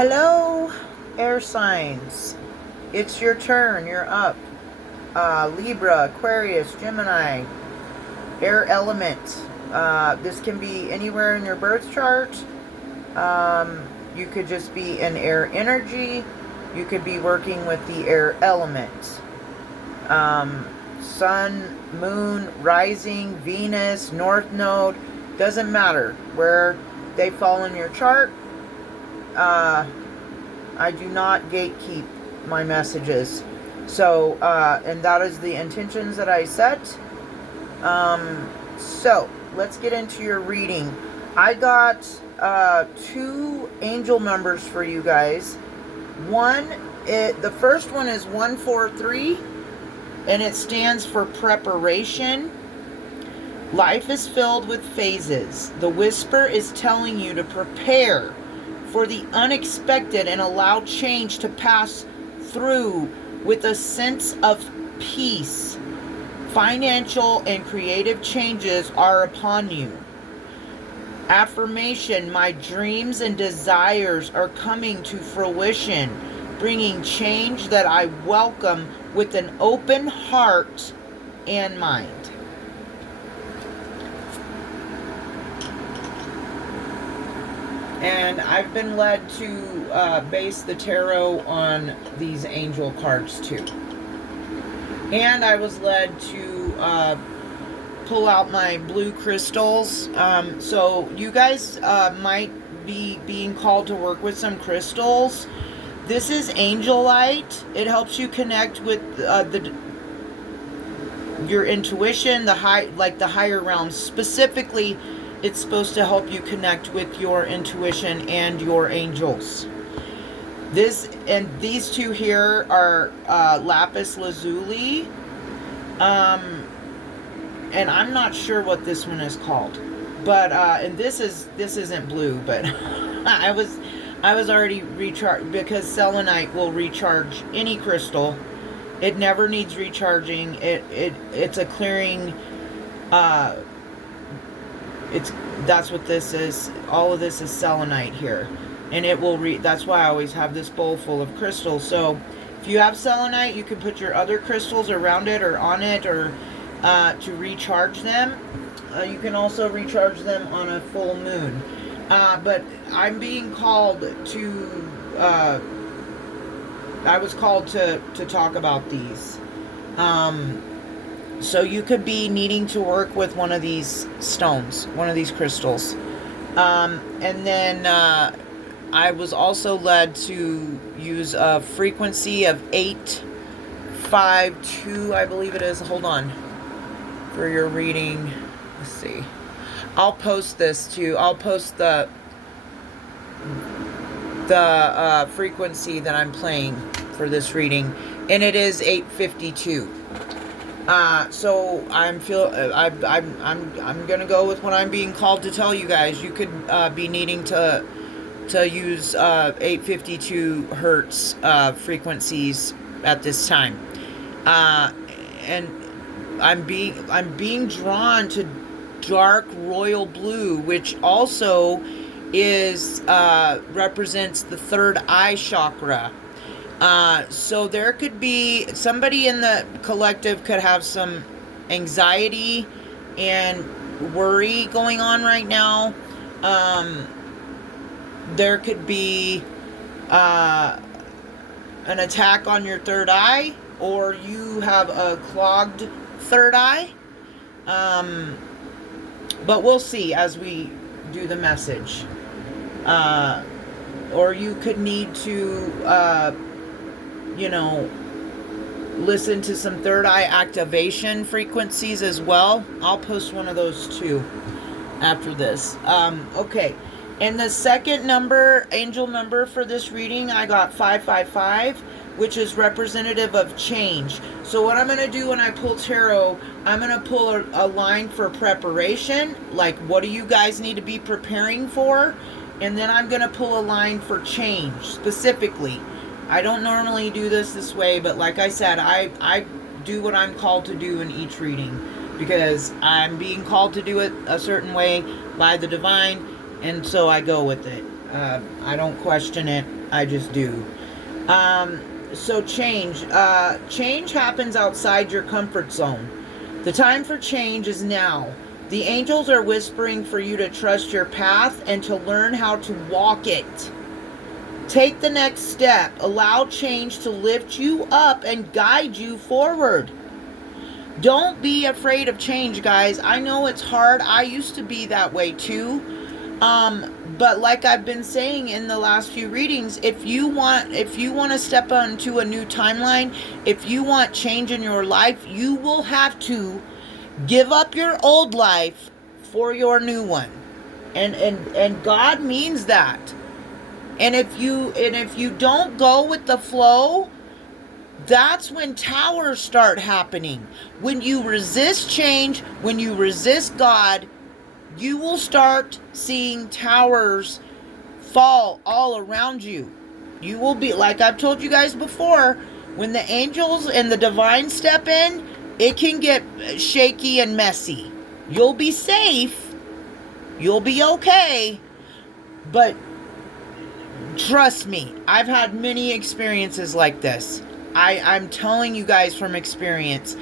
Hello, air signs. It's your turn. You're up. Libra, Aquarius, Gemini, air element. This can be anywhere in your birth chart. You could just be an air energy. You could be working with the air element. Sun, moon, rising, Venus, north node. Doesn't matter where they fall in your chart. I do not gatekeep my messages. So, and that is the intentions that I set. So, let's get into your reading. I got 2 angel numbers for you guys. The first one is 143, and it stands for preparation. Life is filled with phases. The whisper is telling you to prepare for the unexpected and allow change to pass through with a sense of peace. Financial and creative changes are upon you. Affirmation: my dreams and desires are coming to fruition, bringing change that I welcome with an open heart and mind. And I've been led to base the tarot on these angel cards too. And I was led to pull out my blue crystals. So you guys might be being called to work with some crystals. This is angel light. It helps you connect with your intuition, the higher realms. Specifically, it's supposed to help you connect with your intuition and your angels. These two here are lapis lazuli. And I'm not sure what this one is called. But and this isn't blue, but I was already recharged, because selenite will recharge any crystal. It never needs recharging. It's a clearing. That's what this is. All of this is selenite here, and it will that's why I always have this bowl full of crystals. So if you have selenite, you can put your other crystals around it or on it, or to recharge them. You can also recharge them on a full moon. But I'm being called to I was called to talk about these. So you could be needing to work with one of these stones, one of these crystals. And then I was also led to use a frequency of 852, I believe it is. Hold on. For your reading, let's see. I'll post this too. I'll post the frequency that I'm playing for this reading, and it is 852. So I'm gonna go with what I'm being called to tell you guys. You could be needing to use 852 hertz frequencies at this time, and I'm being drawn to dark royal blue, which also is represents the third eye chakra. So there could be somebody in the collective could have some anxiety and worry going on right now. There could be an attack on your third eye, or you have a clogged third eye. But we'll see as we do the message. Or you could need to listen to some third eye activation frequencies as well. I'll post one of those too after this. Okay. And the second angel number for this reading, I got 555, which is representative of change. So what I'm going to do when I pull tarot, I'm going to pull a line for preparation, like what do you guys need to be preparing for? And then I'm going to pull a line for change, specifically. I don't normally do this way, but like I said, I do what I'm called to do in each reading, because I'm being called to do it a certain way by the divine, and so I go with it. I don't question it. I just do. So change. Change happens outside your comfort zone. The time for change is now. The angels are whispering for you to trust your path and to learn how to walk it. Take the next step. Allow change to lift you up and guide you forward. Don't be afraid of change, guys. I know it's hard. I used to be that way too. But like I've been saying in the last few readings, if you want to step onto a new timeline, if you want change in your life, you will have to give up your old life for your new one. And God means that. And if you don't go with the flow, that's when towers start happening. When you resist change, when you resist God, you will start seeing towers fall all around you. You will be, like I've told you guys before, when the angels and the divine step in, it can get shaky and messy. You'll be safe. You'll be okay. But trust me, I've had many experiences like this. I'm telling you guys from experience.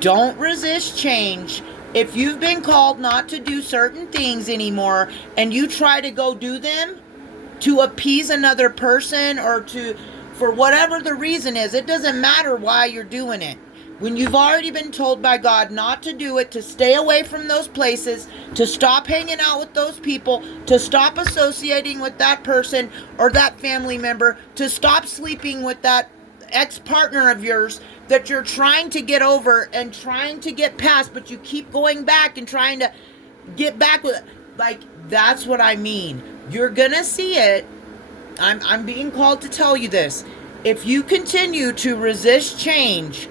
Don't resist change. If you've been called not to do certain things anymore and you try to go do them to appease another person or for whatever the reason is, it doesn't matter why you're doing it. When you've already been told by God not to do it, to stay away from those places, to stop hanging out with those people, to stop associating with that person or that family member, to stop sleeping with that ex-partner of yours that you're trying to get over and trying to get past, but you keep going back and trying to get back with it. Like, that's what I mean. You're gonna see it. I'm being called to tell you this. If you continue to resist change,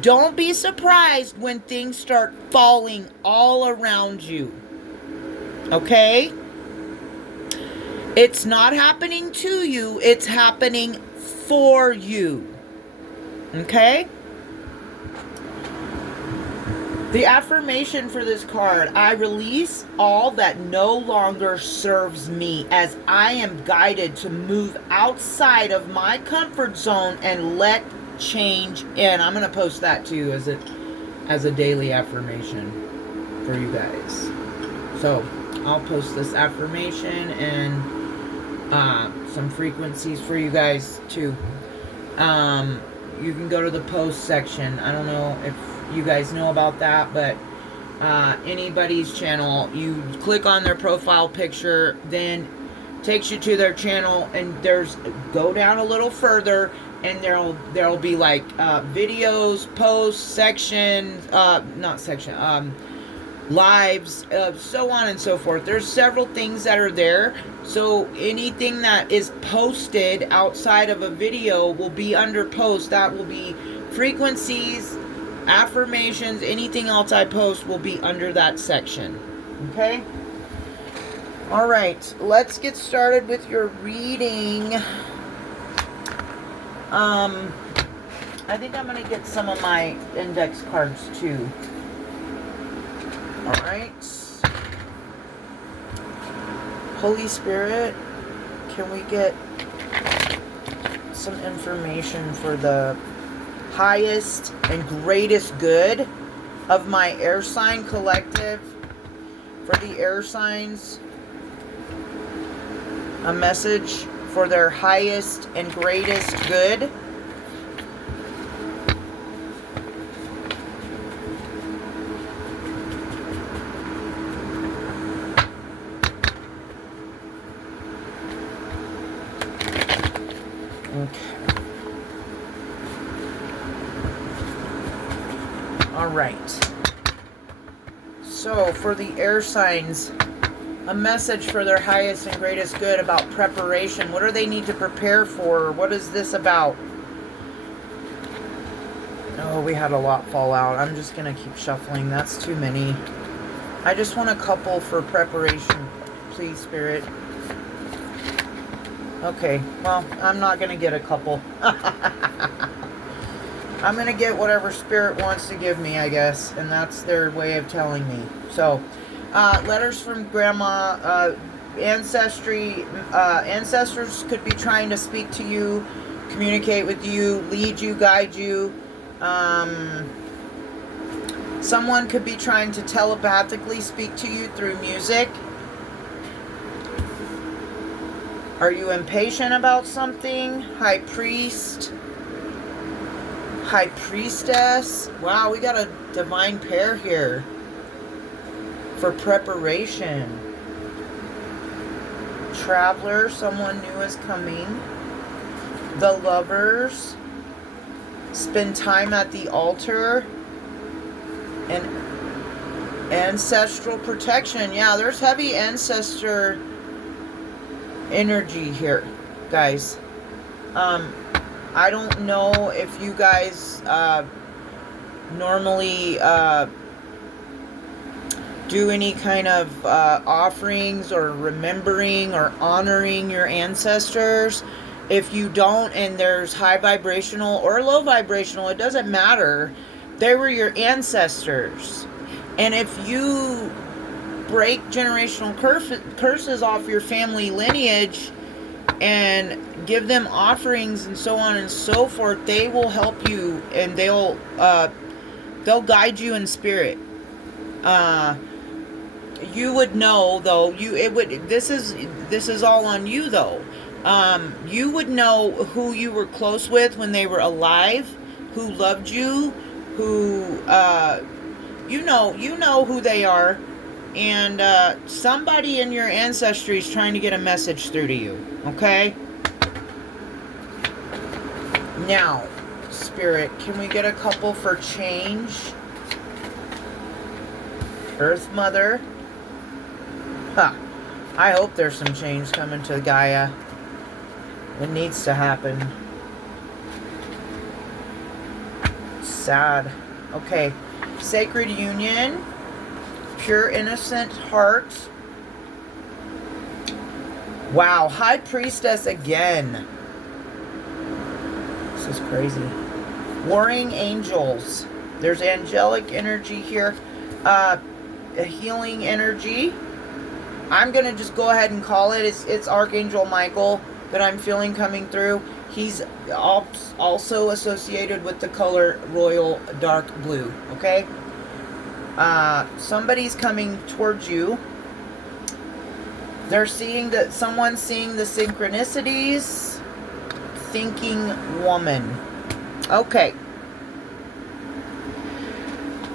don't be surprised when things start falling all around you. Okay? It's not happening to you, it's happening for you. Okay? The affirmation for this card: I release all that no longer serves me as I am guided to move outside of my comfort zone and let change in. I'm going to post that too as a daily affirmation for you guys. So I'll post this affirmation and some frequencies for you guys too. You can go to the post section. I don't know if you guys know about that, but anybody's channel, you click on their profile picture, then takes you to their channel, and go down a little further, and there'll be like videos, posts, sections, lives, so on and so forth. There's several things that are there. So anything that is posted outside of a video will be under post. That will be frequencies, affirmations, anything else I post will be under that section. Okay? All right, let's get started with your reading. I think I'm going to get some of my index cards too. All right. Holy Spirit, can we get some information for the highest and greatest good of my air sign collective? For the air signs, a message for their highest and greatest good. Alright, so for the air signs, a message for their highest and greatest good about preparation. What do they need to prepare for? What is this about? Oh, we had a lot fall out. I'm just going to keep shuffling. That's too many. I just want a couple for preparation, please, Spirit. Okay, well, I'm not going to get a couple. I'm going to get whatever Spirit wants to give me, I guess. And that's their way of telling me. So, letters from Grandma, ancestors could be trying to speak to you, communicate with you, lead you, guide you. Someone could be trying to telepathically speak to you through music. Are you impatient about something? High Priest. High Priestess. Wow, we got a divine pair here. For preparation. Traveler, someone new is coming. The Lovers. Spend time at the altar. And ancestral protection. Yeah, there's heavy ancestor energy here, guys. I don't know if you guys normally do any kind of offerings or remembering or honoring your ancestors. If you don't, and there's high vibrational or low vibrational, it doesn't matter. They were your ancestors. And if you break generational curses off your family lineage and give them offerings and so on and so forth, they will help you, and they'll guide you in spirit. You would know, though, this is all on you, though. You would know who you were close with when they were alive, who loved you, who you know who they are, and somebody in your ancestry is trying to get a message through to you. Okay, now Spirit, can we get a couple for change? Earth Mother. I hope there's some change coming to Gaia. It needs to happen. Sad. Okay. Sacred Union. Pure innocent heart. Wow. High Priestess again. This is crazy. Warring Angels. There's angelic energy here. A healing energy. I'm going to just go ahead and call it. It's Archangel Michael that I'm feeling coming through. He's also associated with the color royal dark blue. Okay? Somebody's coming towards you. They're seeing that someone's seeing the synchronicities. Thinking woman. Okay.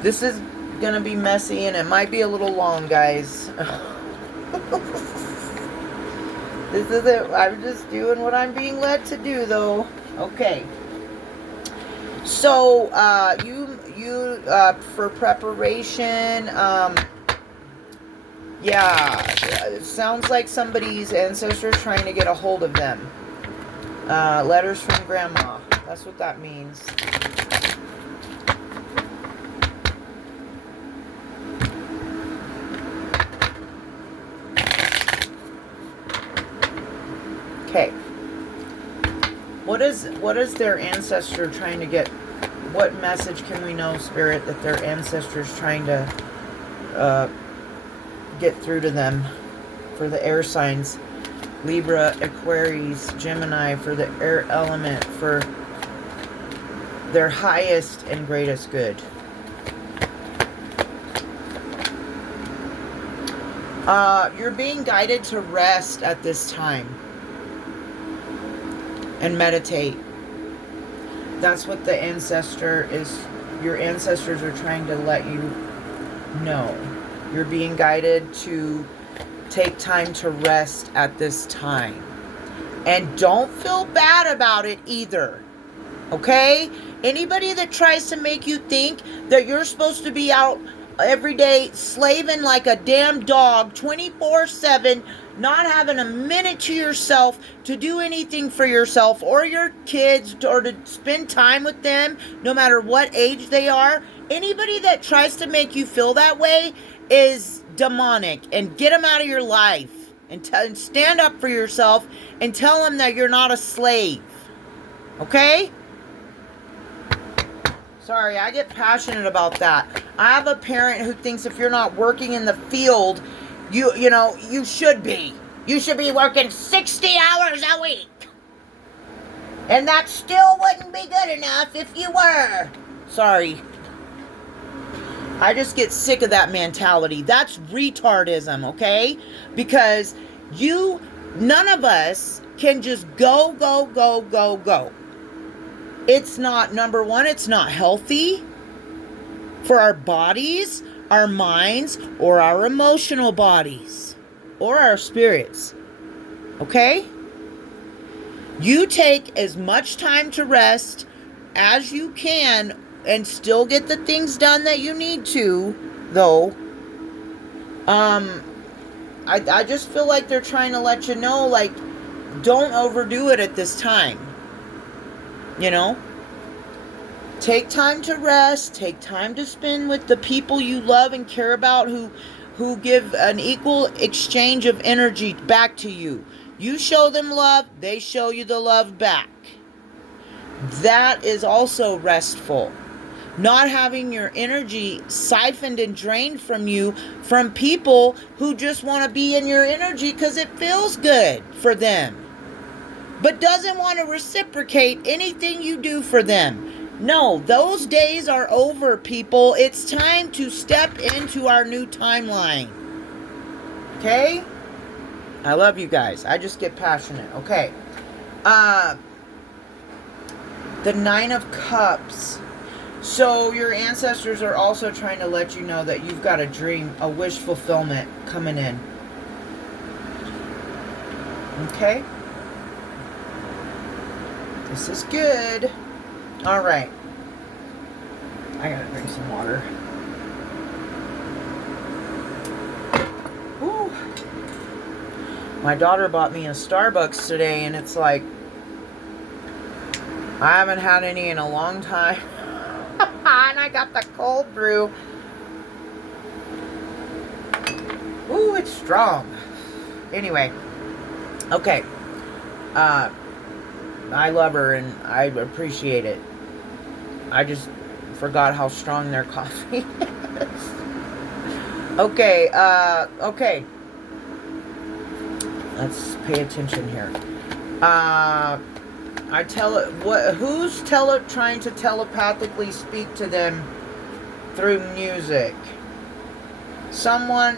This is going to be messy and it might be a little long, guys. This is it. I'm just doing what I'm being led to do, though. Okay. So, you for preparation, yeah, it sounds like somebody's ancestors trying to get a hold of them. Letters from Grandma. That's what that means. Okay. What is their ancestor trying to get? What message can we know, Spirit, that their ancestors trying to get through to them for the air signs? Libra, Aquarius, Gemini, for the air element, for their highest and greatest good. You're being guided to rest at this time and meditate. That's what the ancestor is. Your ancestors are trying to let you know. You're being guided to take time to rest at this time. And don't feel bad about it either. Okay? Anybody that tries to make you think that you're supposed to be out every day slaving like a damn dog 24/7, not having a minute to yourself to do anything for yourself or your kids or to spend time with them, no matter what age they are. Anybody that tries to make you feel that way is demonic, and get them out of your life and stand up for yourself and tell them that you're not a slave. Okay? Sorry, I get passionate about that. I have a parent who thinks if you're not working in the field, you should be. You should be working 60 hours a week. And that still wouldn't be good enough if you were. Sorry. I just get sick of that mentality. That's retardism, okay? Because none of us can just go. It's not, number one, it's not healthy for our bodies, our minds, or our emotional bodies, or our spirits, okay? You take as much time to rest as you can and still get the things done that you need to, though. I just feel like they're trying to let you know, like, don't overdo it at this time. You know? Take time to rest. Take time to spend with the people you love and care about who give an equal exchange of energy back to you. You show them love, they show you the love back. That is also restful. Not having your energy siphoned and drained from you from people who just want to be in your energy because it feels good for them, but doesn't want to reciprocate anything you do for them. No, those days are over, people. It's time to step into our new timeline. Okay? I love you guys. I just get passionate. Okay. The Nine of Cups. So your ancestors are also trying to let you know that you've got a dream, a wish fulfillment coming in. Okay? This is good. All right. I gotta drink some water. Woo. My daughter bought me a Starbucks today, and it's like, I haven't had any in a long time. And I got the cold brew. Ooh, it's strong. Anyway. Okay. I love her and I appreciate it. I just forgot how strong their coffee is. Okay, okay. Let's pay attention here. Who's trying to telepathically speak to them through music? Someone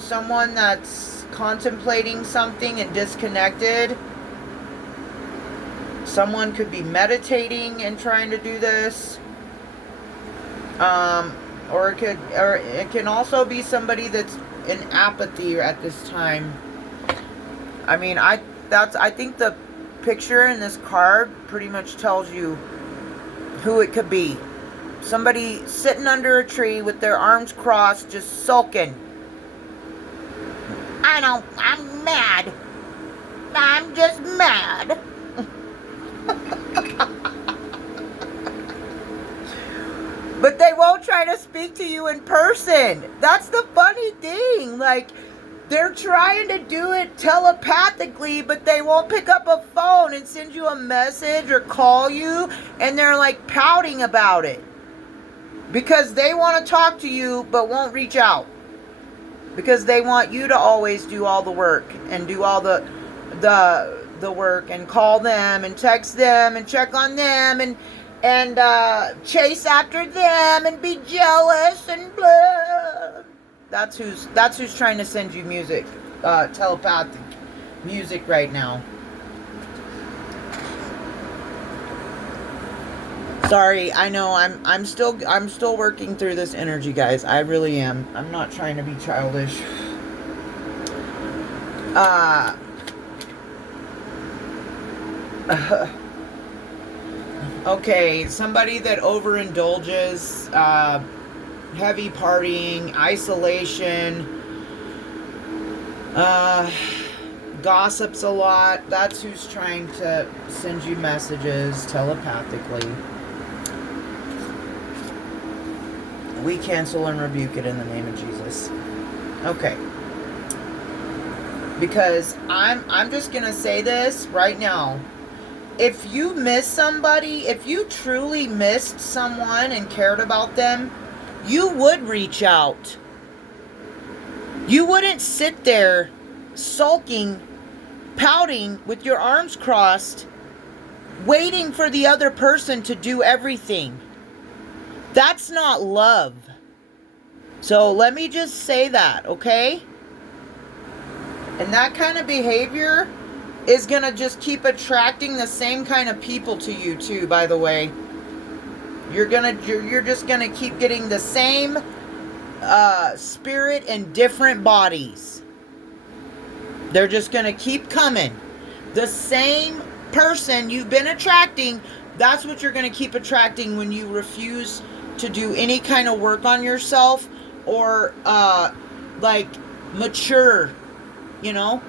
that's contemplating something and disconnected. Someone could be meditating and trying to do this. Or it can also be somebody that's in apathy at this time. I mean, I think the picture in this card pretty much tells you who it could be. Somebody sitting under a tree with their arms crossed, just sulking. I'm mad. I'm just mad. But they won't try to speak to you in person. That's the funny thing. Like, they're trying to do it telepathically, but they won't pick up a phone and send you a message or call you, and they're like pouting about it. Because they want to talk to you, but won't reach out. Because they want you to always do all the work and do all the work and call them and text them and check on them and chase after them and be jealous and blah. That's who's trying to send you music, telepathic music right now. Sorry, I know I'm still working through this energy, guys. I really am. I'm not trying to be childish. Okay, somebody that overindulges, heavy partying, isolation, gossips a lot. That's who's trying to send you messages telepathically. We cancel and rebuke it in the name of Jesus. Okay. Because I'm just going to say this right now. If you miss somebody, if you truly missed someone and cared about them, you would reach out. You wouldn't sit there sulking, pouting with your arms crossed, waiting for the other person to do everything. That's not love. So let me just say that, okay? And that kind of behavior is going to just keep attracting the same kind of people to you too, by the way. You're just going to keep getting the same spirit in different bodies. They're just going to keep coming. The same person you've been attracting, that's what you're going to keep attracting when you refuse to do any kind of work on yourself or like mature, you know?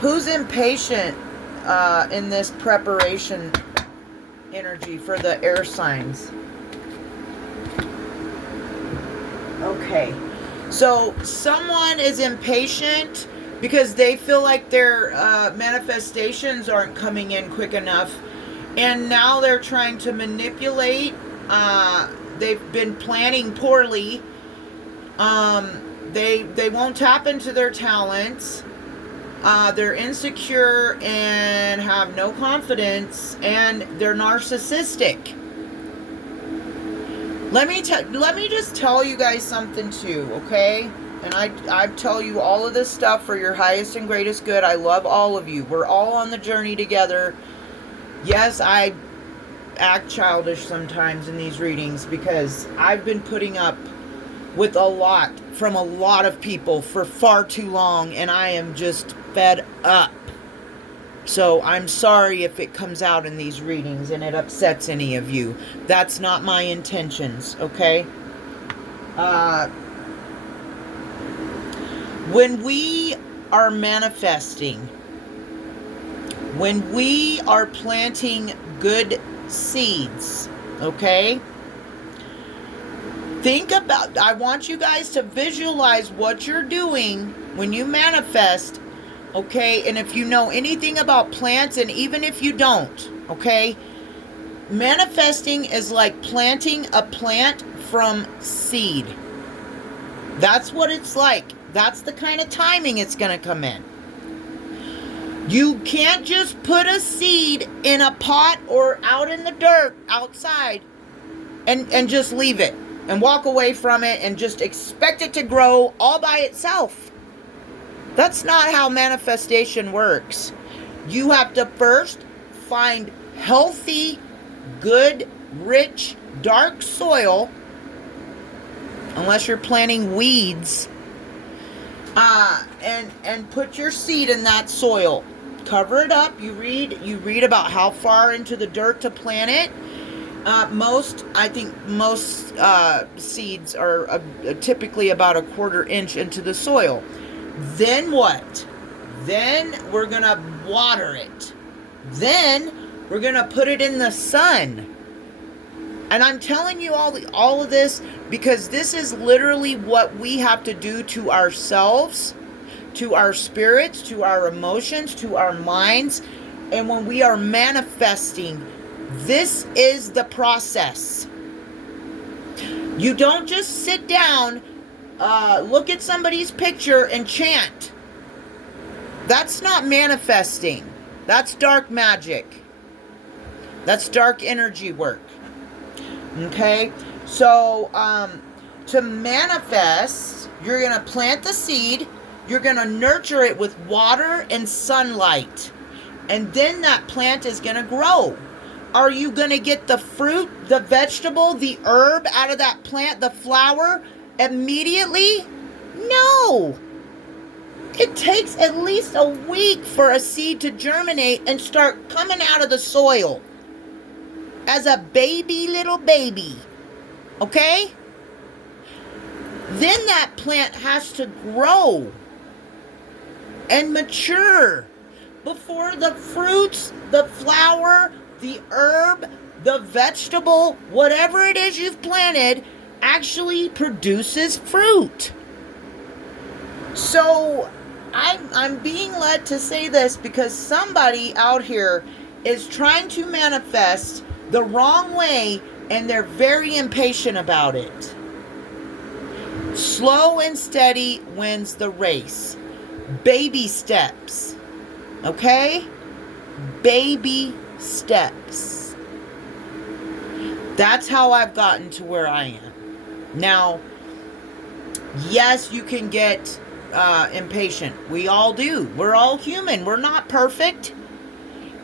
Who's impatient in this preparation energy for the air signs? Okay. So someone is impatient because they feel like their manifestations aren't coming in quick enough. And now they're trying to manipulate. They've been planning poorly. They won't tap into their talents. They're insecure and have no confidence, and they're narcissistic. Let me just tell you guys something too, okay? And I tell you all of this stuff for your highest and greatest good. I love all of you. We're all on the journey together. Yes, I act childish sometimes in these readings because I've been putting up with a lot from a lot of people for far too long, and I am just fed up. So I'm sorry if it comes out in these readings and it upsets any of you. That's not my intentions, okay? When we are manifesting, when we are planting good seeds, okay? Think about, I want you guys to visualize what you're doing when you manifest, okay? And if you know anything about plants, and even if you don't, okay? Manifesting is like planting a plant from seed. That's what it's like. That's the kind of timing it's going to come in. You can't just put a seed in a pot or out in the dirt outside and just leave it and walk away from it and just expect it to grow all by itself. That's not how manifestation works. You have to first find healthy, good, rich, dark soil, unless you're planting weeds, and put your seed in that soil. Cover it up. You read about how far into the dirt to plant it. I think most seeds are typically about a 1/4 inch into the soil. Then what? Then we're going to water it. Then we're going to put it in the sun. And I'm telling you all of this because this is literally what we have to do to ourselves, to our spirits, to our emotions, to our minds. And when we are manifesting, this is the process. You don't just sit down, look at somebody's picture and chant. That's not manifesting. That's dark magic. That's dark energy work. Okay? So, to manifest, you're going to plant the seed. You're going to nurture it with water and sunlight. And then that plant is going to grow. Are you going to get the fruit, the vegetable, the herb out of that plant, the flower, immediately? No. It takes at least a week for a seed to germinate and start coming out of the soil as a little baby. Okay? Then that plant has to grow and mature before the fruits, the flower, the herb, the vegetable, whatever it is you've planted, actually produces fruit. So I'm being led to say this because somebody out here is trying to manifest the wrong way and they're very impatient about it. Slow and steady wins the race. Baby steps. Okay? Baby steps. That's how I've gotten to where I am. Now, yes, you can get impatient. We all do. We're all human. We're not perfect.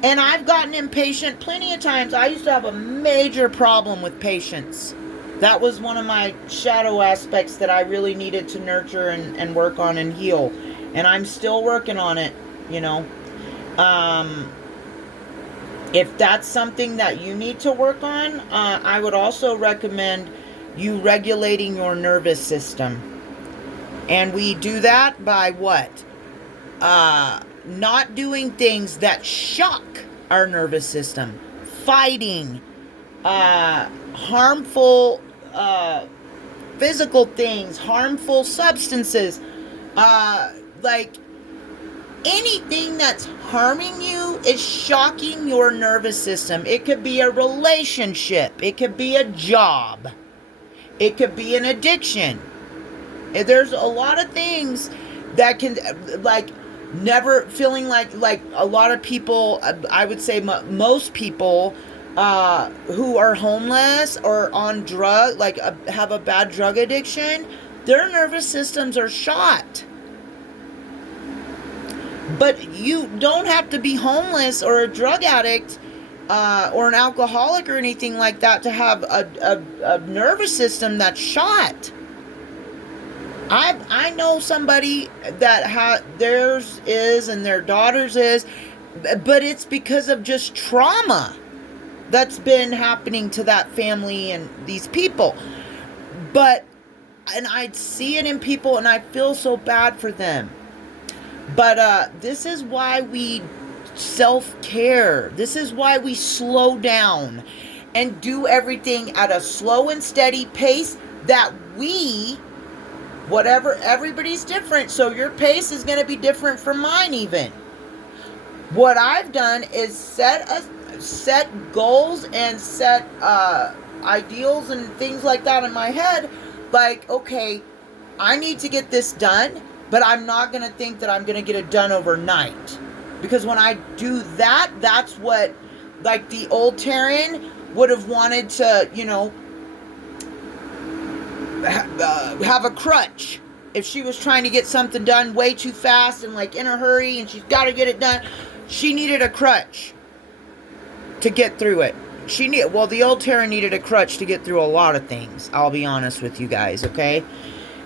And I've gotten impatient plenty of times. I used to have a major problem with patience. That was one of my shadow aspects that I really needed to nurture and work on and heal. And I'm still working on it, you know. If that's something that you need to work on, I would also recommend you regulating your nervous system. And we do that by what? Not doing things that shock our nervous system. Fighting. Harmful physical things. Harmful substances. Like anything that's harming you is shocking your nervous system. It could be a relationship. It could be a job. It could be an addiction. There's a lot of things that can, like, never feeling like a lot of people, I would say most people who are homeless or on drug, like have a bad drug addiction, their nervous systems are shot. But you don't have to be homeless or a drug addict or an alcoholic or anything like that to have a nervous system that's shot. I know somebody that theirs is and their daughter's is, but it's because of just trauma that's been happening to that family and these people. And I see it in people and I feel so bad for them. But this is why we self-care. This is why we slow down and do everything at a slow and steady pace that whatever, everybody's different, so your pace is going to be different from mine even. What I've done is set goals and set ideals and things like that in my head. Like, okay, I need to get this done, but I'm not going to think that I'm going to get it done overnight. Because when I do that, that's what, like the old Taryn would have wanted to, you know, have a crutch. If she was trying to get something done way too fast and like in a hurry and she's got to get it done, she needed a crutch to get through it. The old Tara needed a crutch to get through a lot of things. I'll be honest with you guys, okay?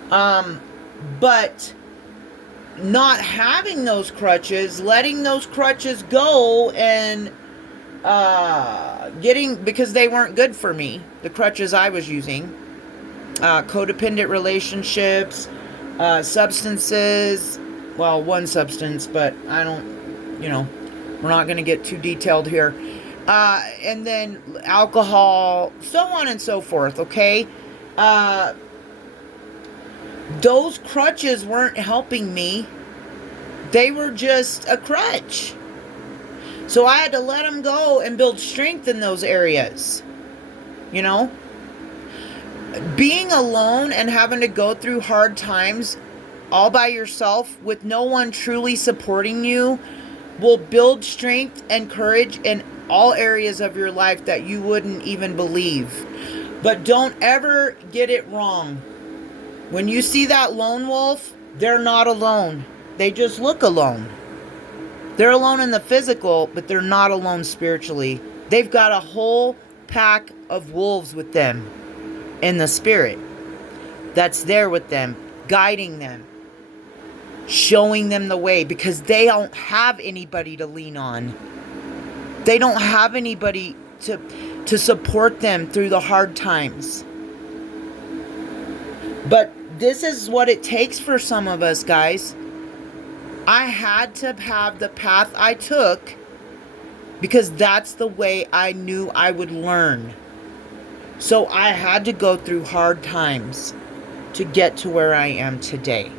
But not having those crutches, letting those crutches go and because they weren't good for me, the crutches I was using. Codependent relationships, substances, well, one substance, but I don't, you know, we're not going to get too detailed here. And then alcohol, so on and so forth, okay? Those crutches weren't helping me. They were just a crutch. So I had to let them go and build strength in those areas, you know? Being alone and having to go through hard times all by yourself with no one truly supporting you will build strength and courage in all areas of your life that you wouldn't even believe. But don't ever get it wrong. When you see that lone wolf, they're not alone. They just look alone. They're alone in the physical, but they're not alone spiritually. They've got a whole pack of wolves with them in the spirit that's there with them, guiding them, showing them the way, because they don't have anybody to lean on. They don't have anybody to support them through the hard times. But this is what it takes for some of us, guys. I had to have the path I took because that's the way I knew I would learn. So I had to go through hard times to get to where I am today.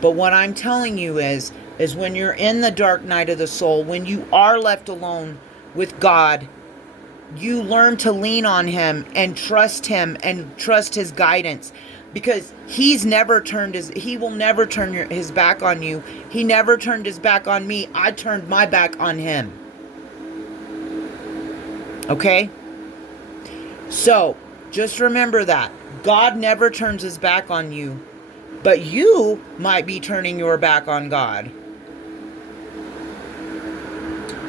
But what I'm telling you is when you're in the dark night of the soul, when you are left alone with God, you learn to lean on him and trust his guidance, because he will never turn his back on you. He never turned his back on me. I turned my back on him. Okay? So, just remember that. God never turns his back on you, but you might be turning your back on God.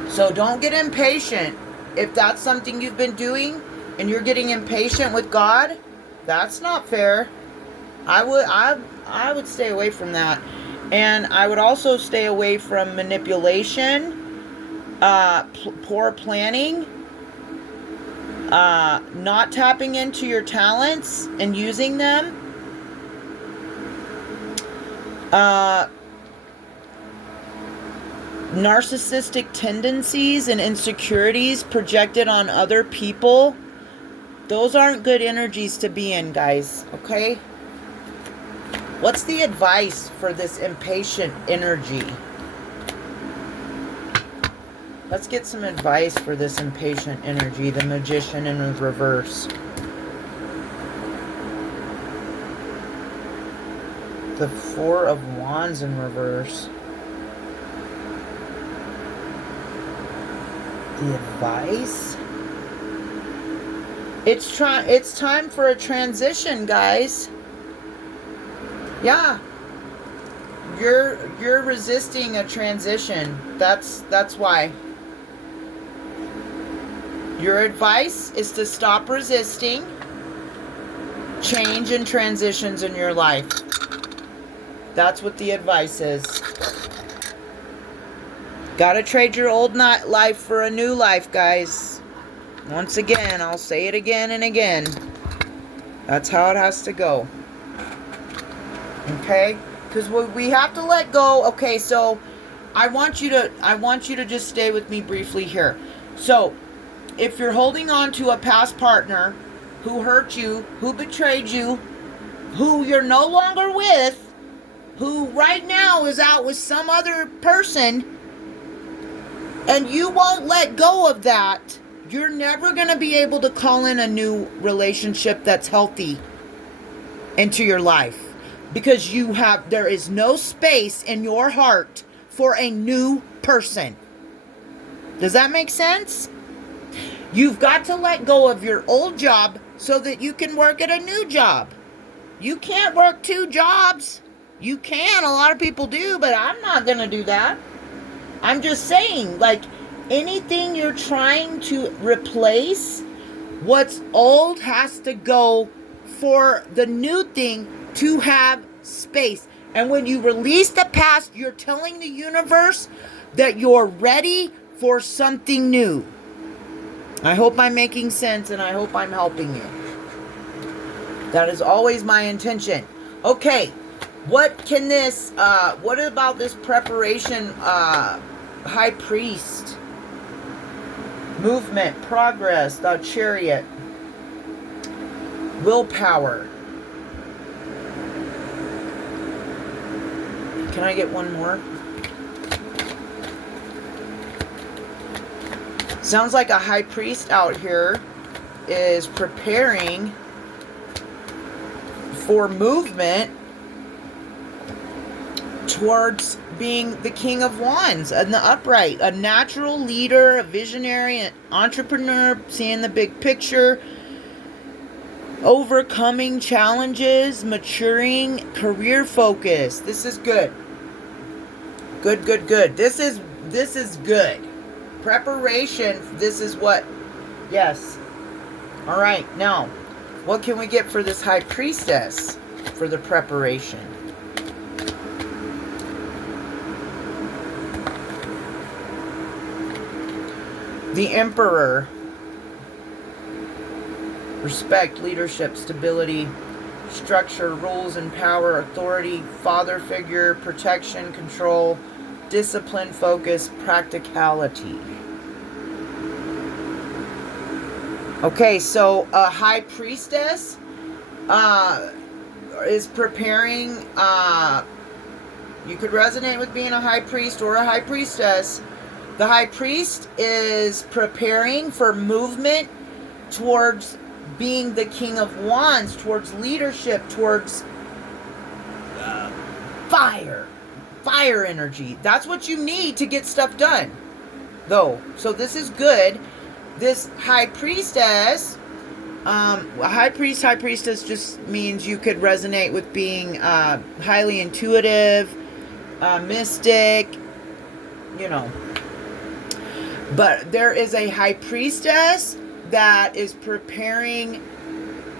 So don't get impatient. If that's something you've been doing and you're getting impatient with God, that's not fair. I would stay away from that. And I would also stay away from manipulation, poor planning, not tapping into your talents and using them, narcissistic tendencies and insecurities projected on other people. Those aren't good energies to be in, guys. Okay? What's the advice for this impatient energy? Let's get some advice for this impatient energy, the Magician in reverse. The Four of Wands in reverse. The advice? It's time for a transition, guys. Yeah. You're resisting a transition. That's why. Your advice is to stop resisting change and transitions in your life. That's what the advice is. Gotta trade your old life for a new life, guys. Once again, I'll say it again and again. That's how it has to go. Okay? Because we have to let go. Okay, so I want you to just stay with me briefly here. So, if you're holding on to a past partner who hurt you, who betrayed you, who you're no longer with, who right now is out with some other person, and you won't let go of that, you're never going to be able to call in a new relationship that's healthy into your life. Because there is no space in your heart for a new person. Does that make sense? You've got to let go of your old job so that you can work at a new job. You can't work two jobs. You can, a lot of people do, but I'm not going to do that. I'm just saying, like, anything you're trying to replace, what's old has to go for the new thing to have space. And when you release the past, you're telling the universe that you're ready for something new. I hope I'm making sense, and I hope I'm helping you. That is always my intention. Okay, what about this preparation, High Priest? Movement, progress, the Chariot. Willpower. Can I get one more? Sounds like a High Priest out here is preparing for movement towards being the King of Wands and the upright, a natural leader, a visionary, an entrepreneur, seeing the big picture, overcoming challenges, maturing, career focus. This is good. Good. This is good. Preparation, this is what, yes. All right, now, what can we get for this High Priestess for the preparation? The Emperor. Respect, leadership, stability, structure, rules and power, authority, father figure, protection, control, discipline, focus, practicality. Okay, so a High Priestess is preparing. You could resonate with being a High Priest or a High Priestess. The High Priest is preparing for movement towards being the King of Wands, towards leadership, towards fire energy. That's what you need to get stuff done, though. So this is good. This High Priestess, High Priestess just means you could resonate with being highly intuitive, mystic, you know. But there is a High Priestess that is preparing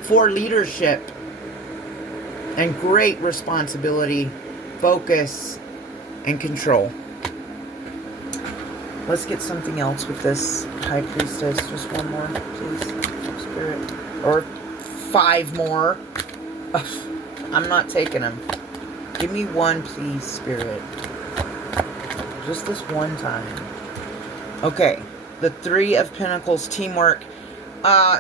for leadership and great responsibility, focus, and control. Let's get something else with this High Priestess. Just one more, please, Spirit. Or 5 more. Ugh, I'm not taking them. Give me one, please, Spirit. Just this one time. Okay. The 3 of Pentacles, teamwork.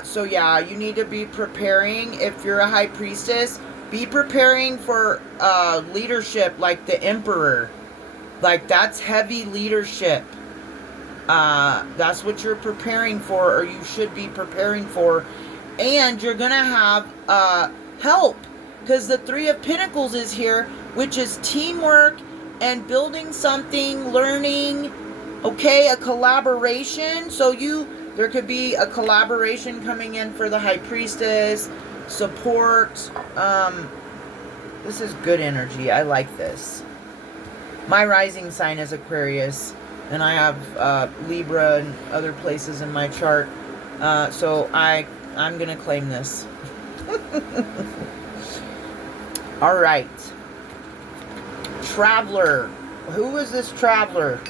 So yeah, you need to be preparing. If you're a High Priestess, be preparing for leadership like the Emperor. Like, that's heavy leadership. That's what you're preparing for, or you should be preparing for. And you're going to have help, because the 3 of Pentacles is here, which is teamwork and building something, learning, okay, a collaboration. So there could be a collaboration coming in for the High Priestess, support. This is good energy. I like this. My rising sign is Aquarius, and I have Libra and other places in my chart. So I'm going to claim this. All right. Traveler. Who is this traveler?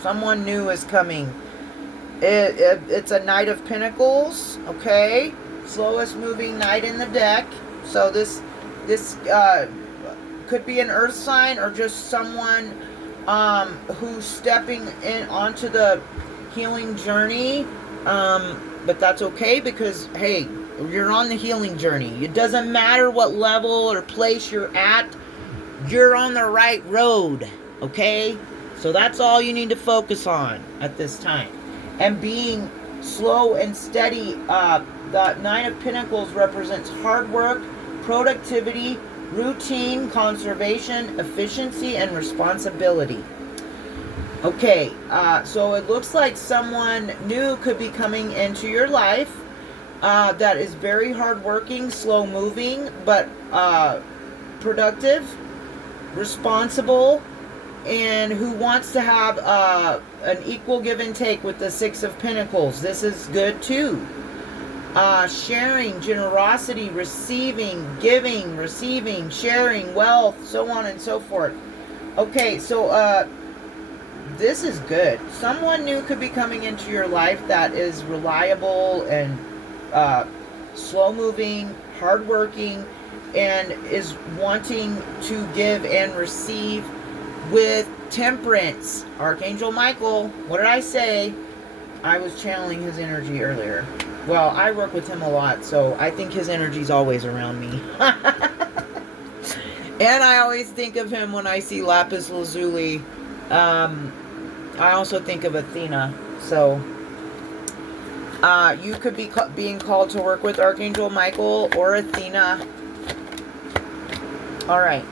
Someone new is coming. It's a Knight of Pentacles. Okay. Slowest moving knight in the deck. So this could be an earth sign, or just someone who's stepping in onto the healing journey. But that's okay, because, hey, you're on the healing journey. It doesn't matter what level or place you're at. You're on the right road, okay? So that's all you need to focus on at this time. And being slow and steady. The 9 of Pentacles represents hard work, productivity, routine, conservation, efficiency, and responsibility. Okay, so it looks like someone new could be coming into your life that is very hardworking, slow-moving, but productive, responsible, and who wants to have an equal give and take with the 6 of Pentacles. This is good too. Sharing, generosity, receiving, giving, receiving, sharing, wealth, so on and so forth. Okay, so this is good. Someone new could be coming into your life that is reliable and slow-moving, hardworking, and is wanting to give and receive with temperance. Archangel Michael, what did I say? I was channeling his energy earlier. Well, I work with him a lot, so I think his energy's always around me. And I always think of him when I see lapis lazuli. I also think of Athena. So you could be being called to work with Archangel Michael or Athena. All right.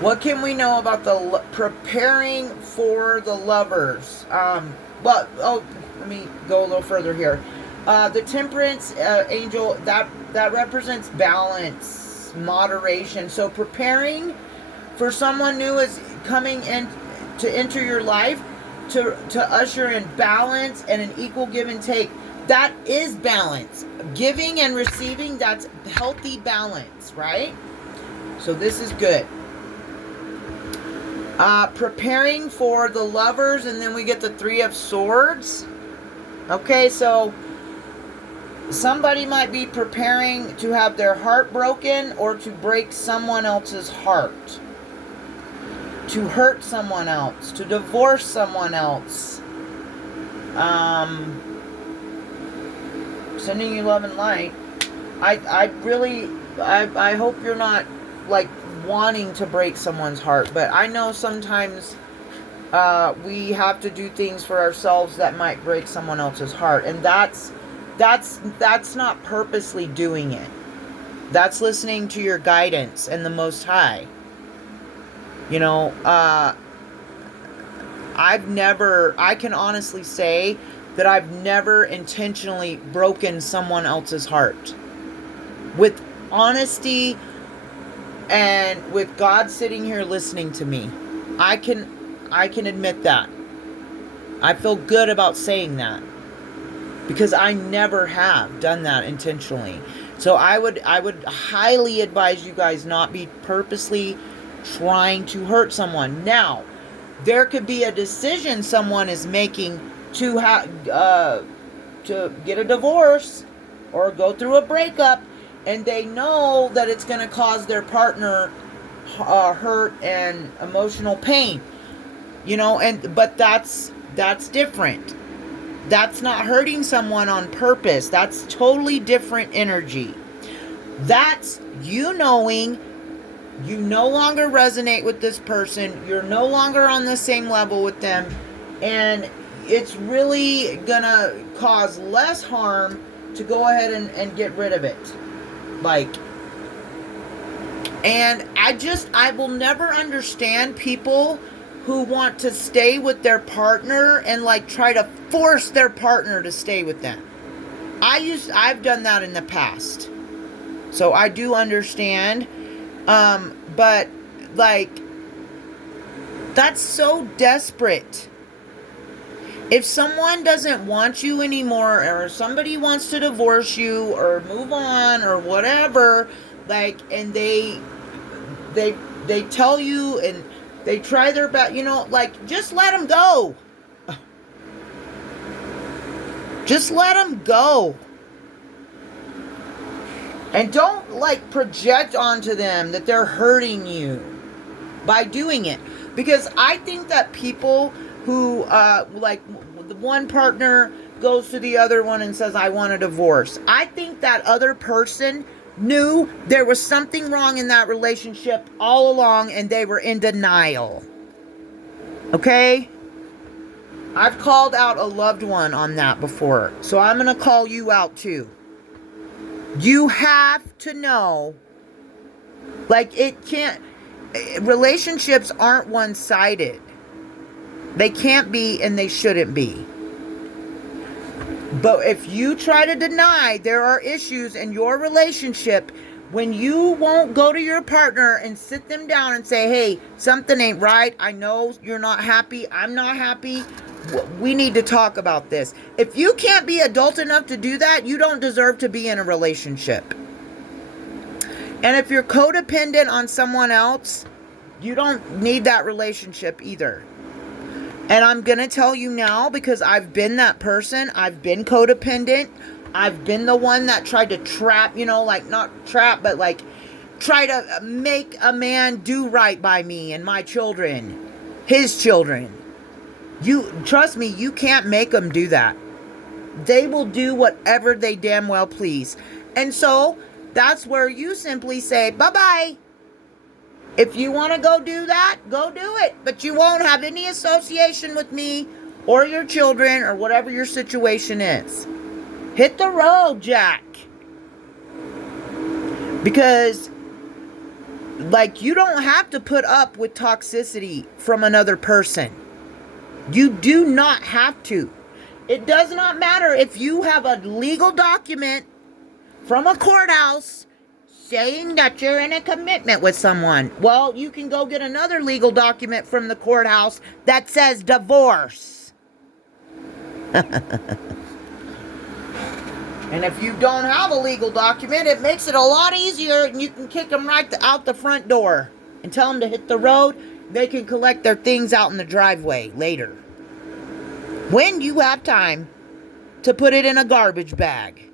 What can we know about the preparing for the lovers? Let me go a little further here. The Temperance angel, that represents balance, moderation. So preparing for someone new is coming in to enter your life to usher in balance and an equal give and take. That is balance. Giving and receiving, that's healthy balance, right? So this is good. Preparing for the lovers, and then we get the 3 of Swords. Okay, so somebody might be preparing to have their heart broken or to break someone else's heart. To hurt someone else. To divorce someone else. Sending you love and light. I hope you're not, like, wanting to break someone's heart, but I know sometimes we have to do things for ourselves that might break someone else's heart. And that's not purposely doing it. That's listening to your guidance and the Most High. You know, I can honestly say that I've never intentionally broken someone else's heart. With honesty and with God sitting here listening to me, I can admit that. I feel good about saying that, because I never have done that intentionally. So I would highly advise you guys not be purposely trying to hurt someone. Now, there could be a decision someone is making to get a divorce or go through a breakup, and they know that it's going to cause their partner hurt and emotional pain. You know, but that's different. That's not hurting someone on purpose. That's totally different energy. That's you knowing you no longer resonate with this person. You're no longer on the same level with them. And it's really gonna cause less harm to go ahead and get rid of it. And I will never understand people who want to stay with their partner and try to force their partner to stay with them. I've done that in the past. So I do understand. But that's so desperate. If someone doesn't want you anymore, or somebody wants to divorce you or move on or whatever, and they tell you and they try their best, just let them go. Just let them go. And don't project onto them that they're hurting you by doing it. Because I think that people who, the one partner goes to the other one and says, I want a divorce. I think that other person knew there was something wrong in that relationship all along, and they were in denial. Okay? I've called out a loved one on that before, so I'm going to call you out too. You have to know, relationships aren't one-sided. They can't be, and they shouldn't be. But if you try to deny there are issues in your relationship, when you won't go to your partner and sit them down and say, hey, something ain't right. I know you're not happy. I'm not happy. We need to talk about this. If you can't be adult enough to do that, you don't deserve to be in a relationship. And if you're codependent on someone else, you don't need that relationship either. And I'm going to tell you now, because I've been that person. I've been codependent. I've been the one that tried to trap, not trap, but try to make a man do right by me and my children, his children. Trust me, you can't make them do that. They will do whatever they damn well please. And so that's where you simply say, bye-bye. If you want to go do that, go do it. But you won't have any association with me or your children or whatever your situation is. Hit the road, Jack. Because, you don't have to put up with toxicity from another person. You do not have to. It does not matter if you have a legal document from a courthouse saying that you're in a commitment with someone. Well, you can go get another legal document from the courthouse that says divorce. And if you don't have a legal document, it makes it a lot easier, and you can kick them right out the front door and tell them to hit the road. They can collect their things out in the driveway later, when you have time to put it in a garbage bag.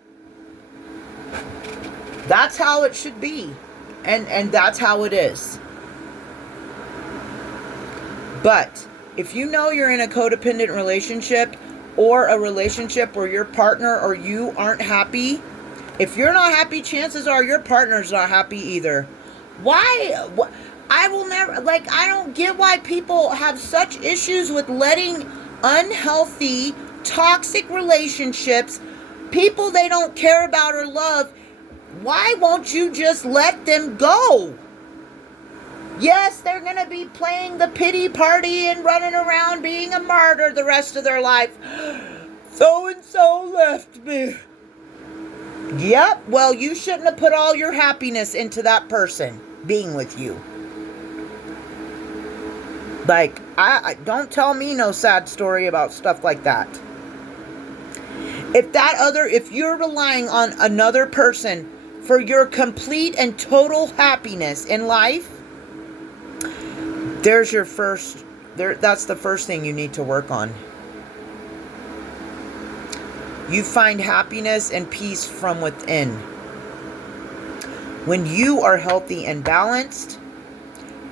That's how it should be. And that's how it is. But if you know you're in a codependent relationship, or a relationship where your partner or you aren't happy, if you're not happy, chances are your partner's not happy either. Why? I will never, like, I don't get why people have such issues with letting unhealthy, toxic relationships, people they don't care about or love, why won't you just let them go? Yes, they're going to be playing the pity party and running around being a martyr the rest of their life. So-and-so left me. Yep, well, you shouldn't have put all your happiness into that person being with you. Like, I don't tell me no sad story about stuff like that. If you're relying on another person for your complete and total happiness in life, that's the first thing you need to work on. You find happiness and peace from within. When you are healthy and balanced,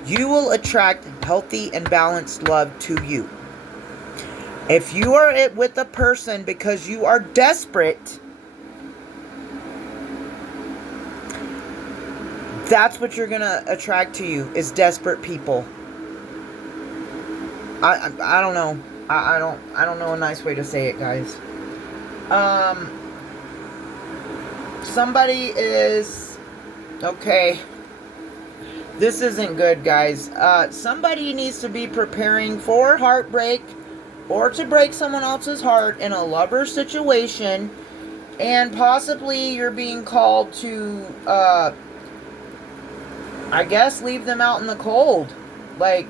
you will attract healthy and balanced love to you. If you are with a person because you are desperate, that's what you're going to attract to you, is desperate people. I don't know. I don't know a nice way to say it, guys. Somebody is... Okay. This isn't good, guys. Somebody needs to be preparing for heartbreak or to break someone else's heart in a lover situation. And possibly you're being called to, I guess, leave them out in the cold. Like,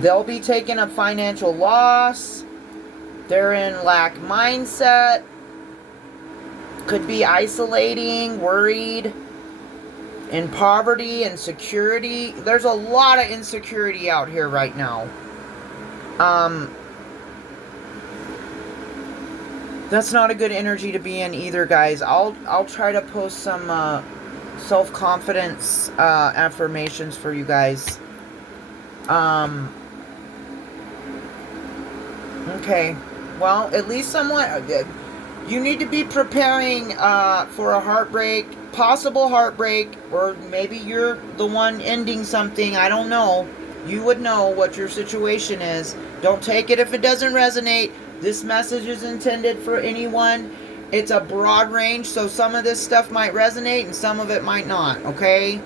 they'll be taking a financial loss. They're in lack mindset. Could be isolating, worried, in poverty, insecurity. There's a lot of insecurity out here right now. That's not a good energy to be in either, guys. I'll try to post some self-confidence affirmations for you guys. Okay. Well, at least someone... You need to be preparing for a heartbreak, possible heartbreak, or maybe you're the one ending something. I don't know. You would know what your situation is. Don't take it if it doesn't resonate. This message is intended for anyone. It's a broad range, so some of this stuff might resonate and some of it might not, okay?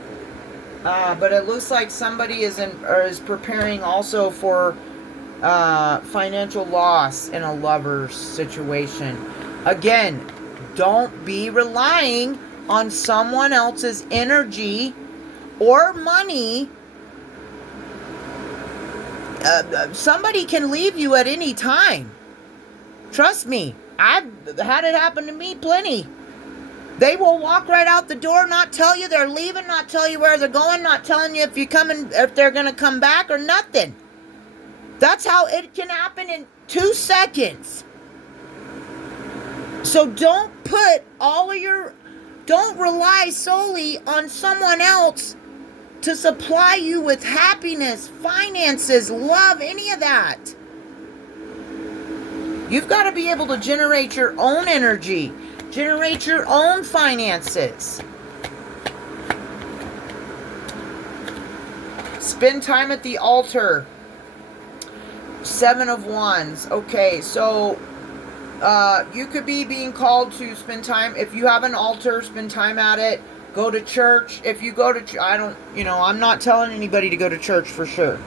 But it looks like somebody is preparing also for financial loss in a lover's situation. Again, don't be relying on someone else's energy or money. Somebody can leave you at any time. Trust me, I've had it happen to me plenty. They will walk right out the door, not tell you they're leaving, not tell you where they're going, not telling you if they're going to come back or nothing. That's how it can happen in 2 seconds. So don't rely solely on someone else to supply you with happiness, finances, love, any of that. You've got to be able to generate your own energy, generate your own finances. Spend time at the altar. 7 of Wands. Okay, so you could be being called to spend time. If you have an altar, spend time at it. Go to church. If you go to, I'm not telling anybody to go to church for sure.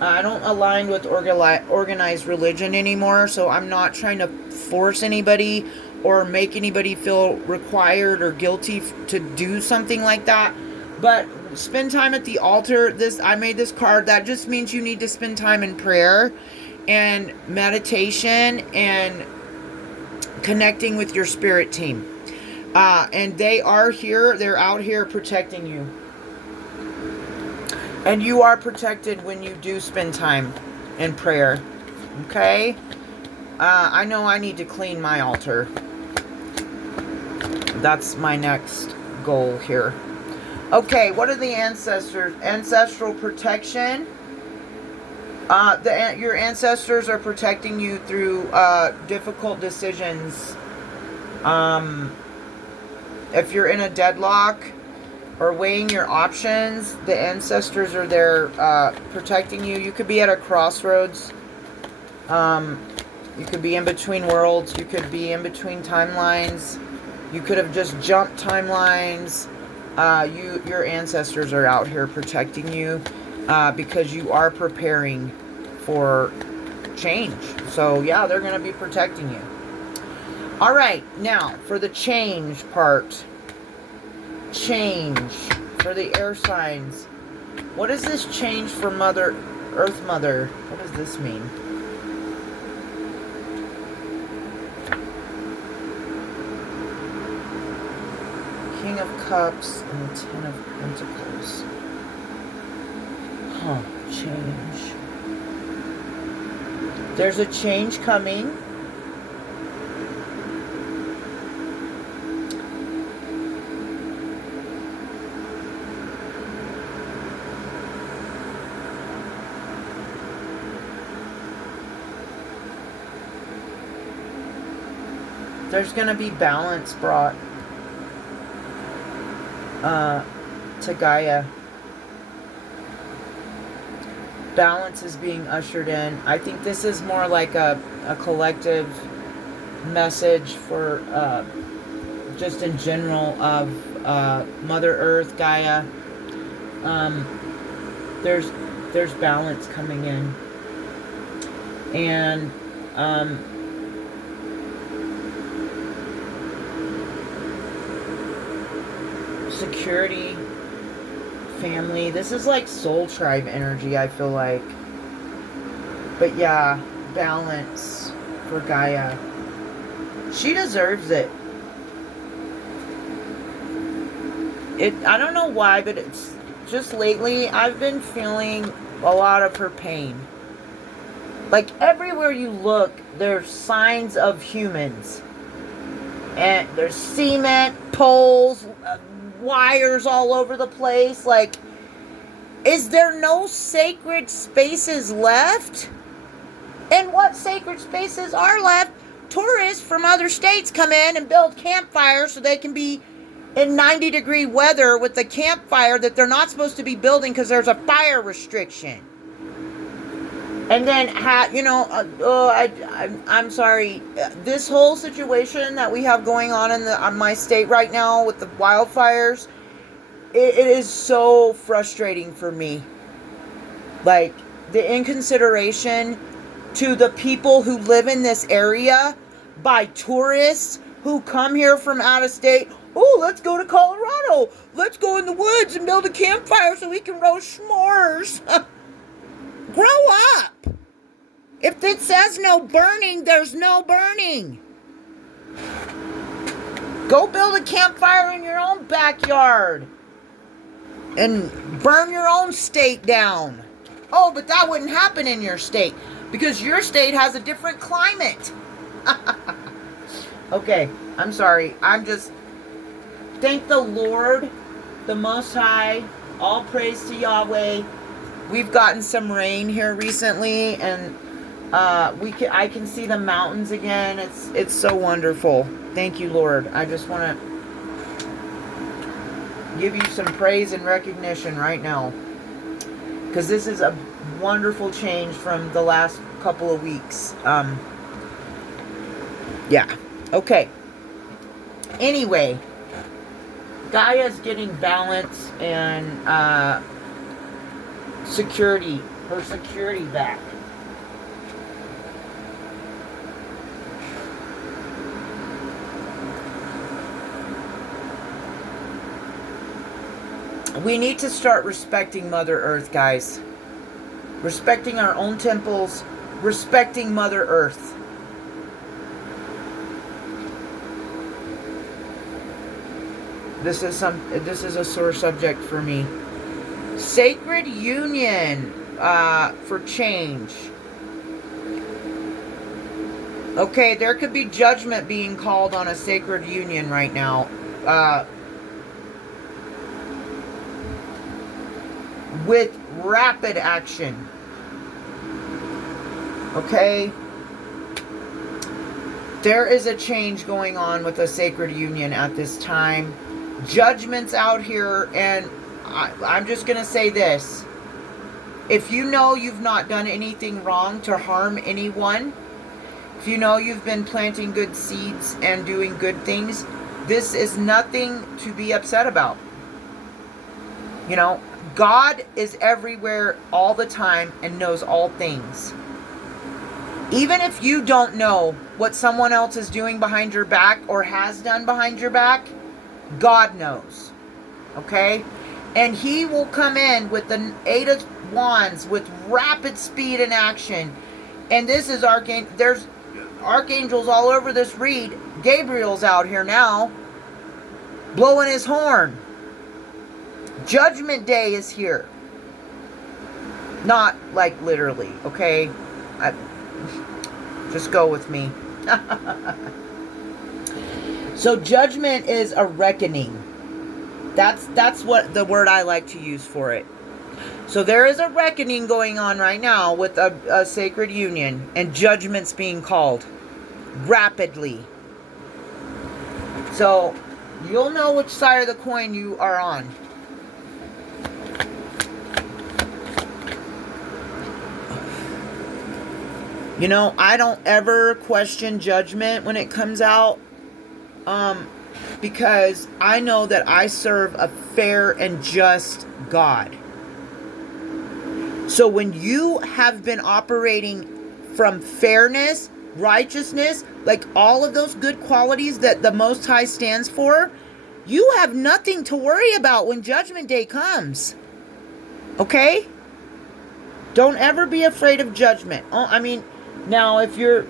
I don't align with organized religion anymore, so I'm not trying to force anybody or make anybody feel required or guilty to do something like that. But spend time at the altar. I made this card. That just means you need to spend time in prayer and meditation and connecting with your spirit team. And they are here. They're out here protecting you. And you are protected when you do spend time in prayer. Okay? I know I need to clean my altar. That's my next goal here. Okay, what are the ancestors? Ancestral protection. Your ancestors are protecting you through difficult decisions. If you're in a deadlock, or weighing your options. The ancestors are there protecting you. You could be at a crossroads. You could be in between worlds. You could be in between timelines. You could have just jumped timelines. Your ancestors are out here protecting you because you are preparing for change. So yeah, they're going to be protecting you. All right, now for the change part. Change for the air signs. What is this change for Mother Earth Mother? What does this mean? King of Cups and the Ten of Pentacles. Huh, change. There's a change coming. There's going to be balance brought to Gaia. Balance is being ushered in. I think this is more like a collective message for just in general of Mother Earth, Gaia. There's balance coming in. And security, family. This is like soul tribe energy, I feel like. But yeah, balance for Gaia. She deserves it. I don't know why, but it's just lately I've been feeling a lot of her pain. Like everywhere you look, there's signs of humans. And there's cement, poles, wires all over the place. Like, is there no sacred spaces left? And what sacred spaces are left? Tourists from other states come in and build campfires so they can be in 90-degree weather with the campfire that they're not supposed to be building because there's a fire restriction. And then, I'm sorry. This whole situation that we have going on in my state right now with the wildfires, it is so frustrating for me. Like, the inconsideration to the people who live in this area by tourists who come here from out of state. Oh, let's go to Colorado. Let's go in the woods and build a campfire so we can roast s'mores. Grow up. If it says no burning, there's no burning. Go build a campfire in your own backyard and burn your own state down. Oh, but that wouldn't happen in your state because your state has a different climate. Okay, I'm sorry. Thank the Lord, the Most High. All praise to Yahweh. We've gotten some rain here recently, and I can see the mountains again. It's so wonderful. Thank you, Lord. I just want to give you some praise and recognition right now, because this is a wonderful change from the last couple of weeks. Yeah. Okay. Anyway, Gaia's getting balance and security. Her security back. We need to start respecting Mother Earth, guys. Respecting our own temples. Respecting Mother Earth. This is a sore subject for me. Sacred union for change. Okay, there could be judgment being called on a sacred union right now. With rapid action. Okay? There is a change going on with a sacred union at this time. Judgment's out here, and I'm just going to say this. If you know you've not done anything wrong to harm anyone, if you know you've been planting good seeds and doing good things, this is nothing to be upset about. You know, God is everywhere all the time and knows all things. Even if you don't know what someone else is doing behind your back or has done behind your back, God knows. Okay? And He will come in with the 8 of Wands with rapid speed and action. And this is there's archangels all over this read. Gabriel's out here now, blowing his horn. Judgment Day is here. Not like literally, okay? Just go with me. So judgment is a reckoning. That's what the word I like to use for it. So there is a reckoning going on right now with a sacred union, and judgment's being called rapidly. So you'll know which side of the coin you are on. You know, I don't ever question judgment when it comes out, because I know that I serve a fair and just God. So when you have been operating from fairness, righteousness, like all of those good qualities that the Most High stands for, you have nothing to worry about when Judgment Day comes. Okay? Don't ever be afraid of judgment. I mean, now if you're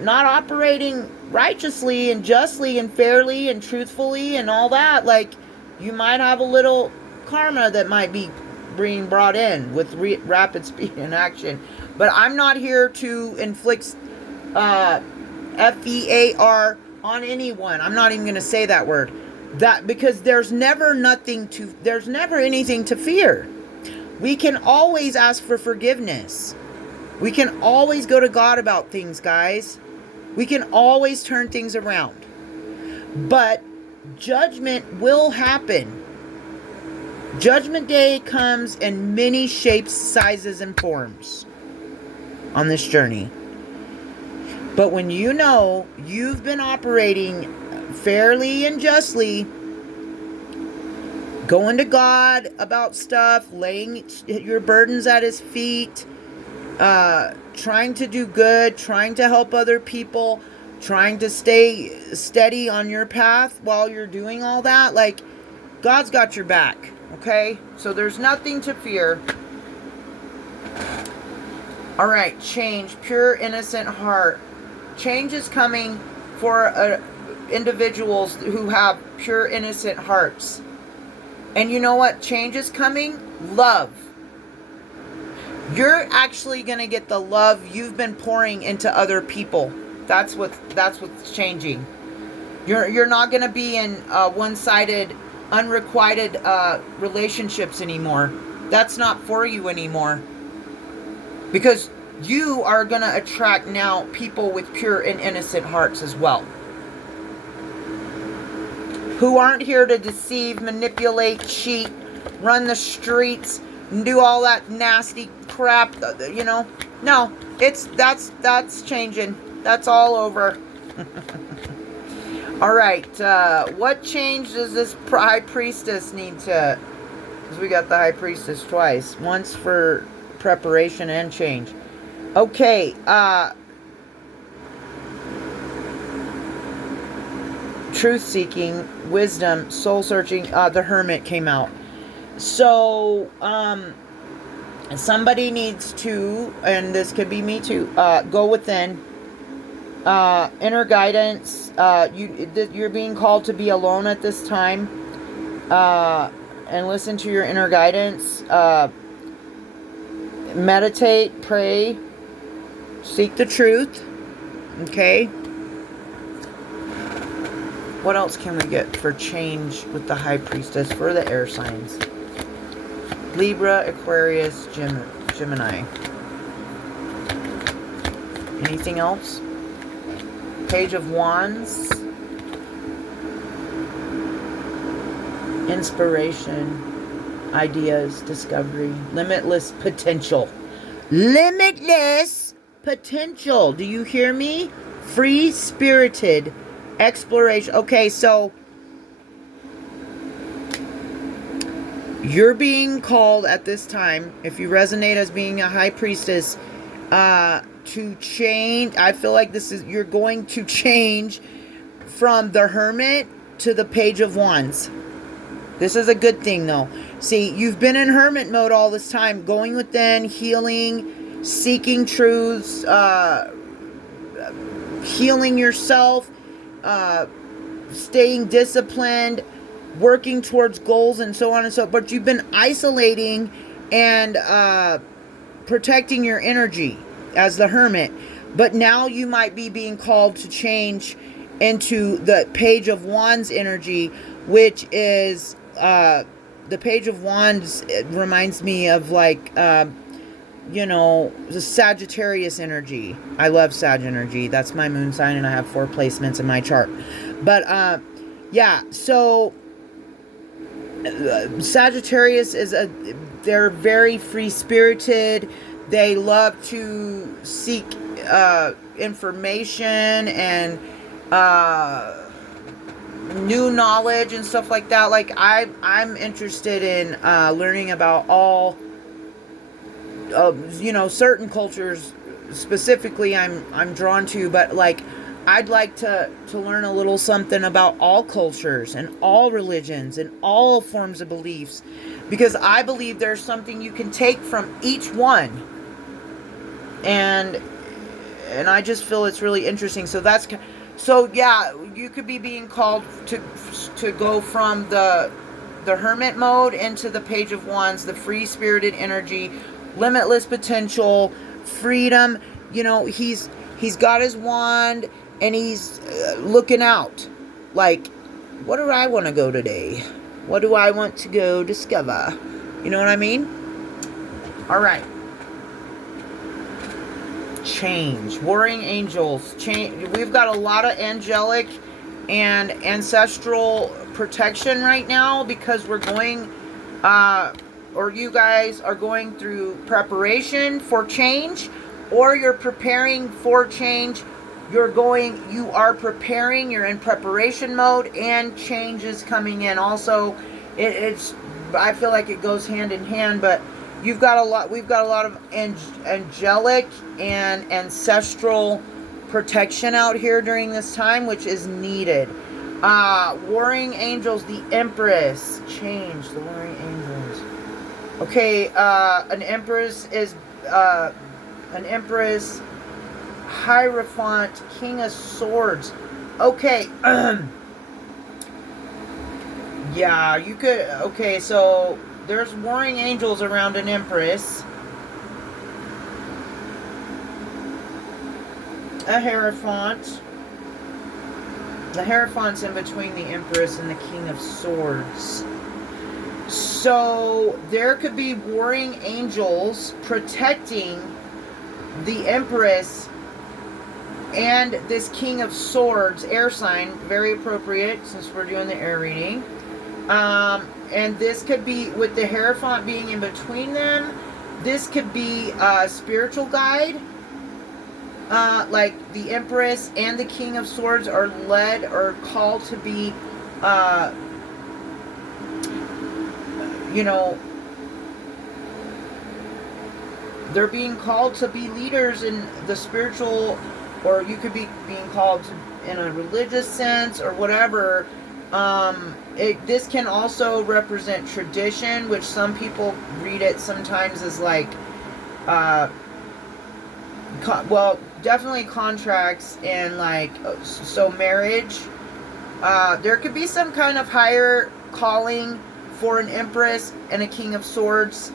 not operating righteously and justly and fairly and truthfully and all that, like, you might have a little karma that might be being brought in with rapid speed and action. But I'm not here to inflict F-E-A-R on anyone. I'm not even going to say that word. Because there's never anything to fear. We can always ask for forgiveness. We can always go to God about things, guys. We can always turn things around. But judgment will happen. Judgment Day comes in many shapes, sizes, and forms on this journey. But when you know you've been operating fairly and justly, going to God about stuff, laying your burdens at His feet, trying to do good, trying to help other people, trying to stay steady on your path while you're doing all that, like, God's got your back. Okay? So there's nothing to fear. Alright, change. Pure, innocent heart. Change is coming for individuals who have pure, innocent hearts. And you know what? Change is coming? Love. You're actually going to get the love you've been pouring into other people. That's what's changing. You're not going to be in one-sided, unrequited relationships anymore. That's not for you anymore. Because you are going to attract now people with pure and innocent hearts as well. Who aren't here to deceive, manipulate, cheat, run the streets, and do all that nasty crap, you know. No, that's changing. That's all over. All right, what change does this high priestess need to? Because we got the high priestess twice. Once for preparation and change. Okay, truth-seeking, wisdom, soul-searching. The Hermit came out. So, somebody needs to, and this could be me too, go within. Inner guidance. You're being called to be alone at this time. And listen to your inner guidance. Meditate, pray, seek the truth. Okay. What else can we get for change with the high priestess for the air signs? Libra, Aquarius, Gemini. Anything else? Page of Wands. inspiration, ideas, discovery, limitless potential. Limitless potential. Do you hear me? Free spirited exploration. Okay, so you're being called at this time, if you resonate as being a high priestess, to change. I feel like you're going to change from the Hermit to the Page of Wands. This is a good thing, though. See, you've been in hermit mode all this time, going within, healing, seeking truths, healing yourself, staying disciplined, working towards goals, and so on and so forth. But you've been isolating and protecting your energy as the Hermit. But now you might be being called to change into the Page of Wands energy, which is the Page of Wands. It reminds me of like you know, the Sagittarius energy. I love Sag energy. That's my moon sign, and I have 4 placements in my chart. But yeah, so Sagittarius they're very free spirited. They love to seek information and new knowledge and stuff like that. Like I'm interested in learning about all you know, certain cultures specifically I'm drawn to, but like I'd like to learn a little something about all cultures and all religions and all forms of beliefs, because I believe there's something you can take from each one, and I just feel it's really interesting. So yeah, you could be being called to go from the Hermit mode into the Page of Wands, the free spirited energy, limitless potential, freedom. You know, he's got his wand and he's looking out. Like, what do I want to go today? What do I want to go discover? You know what I mean? All right. Change. Warring angels. Change. We've got a lot of angelic and ancestral protection right now, because we're going or you guys are going through preparation for change, or you're preparing for change. You are preparing, you're in preparation mode, and change is coming in. Also, I feel like it goes hand in hand, but we've got a lot of angelic and ancestral protection out here during this time, which is needed. Warring angels, the Empress. Change, the warring angels. Okay, an Empress, Hierophant, King of Swords. Okay, yeah, you could, okay, so there's warring angels around an Empress. A Hierophant. The Hierophant's in between the Empress and the King of Swords. So there could be warring angels protecting the Empress and this King of Swords, air sign, very appropriate since we're doing the air reading. And this could be, with the Hierophant being in between them, this could be a spiritual guide. Like the Empress and the King of Swords are led or called to be, you know, they're being called to be leaders in the spiritual, or you could be being called to, in a religious sense or whatever. This can also represent tradition, which some people read it sometimes as like, well, definitely contracts and like, so marriage. There could be some kind of higher calling for an Empress and a King of Swords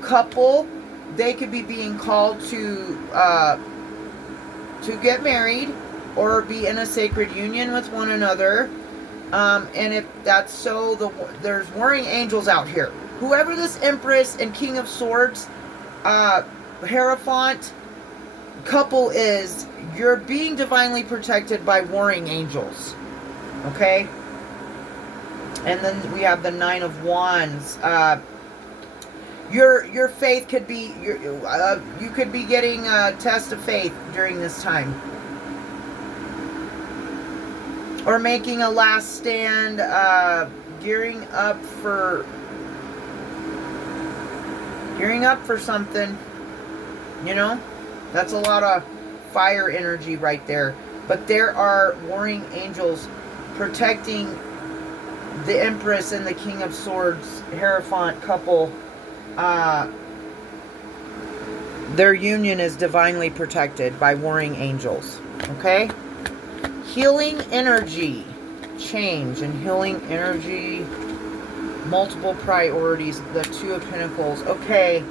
couple. They could be being called to get married or be in a sacred union with one another. And if that's so, there's warring angels out here. Whoever this Empress and King of Swords, Hierophant couple is, you're being divinely protected by warring angels. Okay? And then we have the Nine of Wands. Your faith could be, you could be getting a test of faith during this time. Or making a last stand, gearing up for something. You know? That's a lot of fire energy right there. But there are warring angels protecting the Empress and the King of Swords, Hierophant couple. Their union is divinely protected by warring angels. Okay? Healing energy. Change and healing energy. Multiple priorities. The Two of Pentacles. Okay.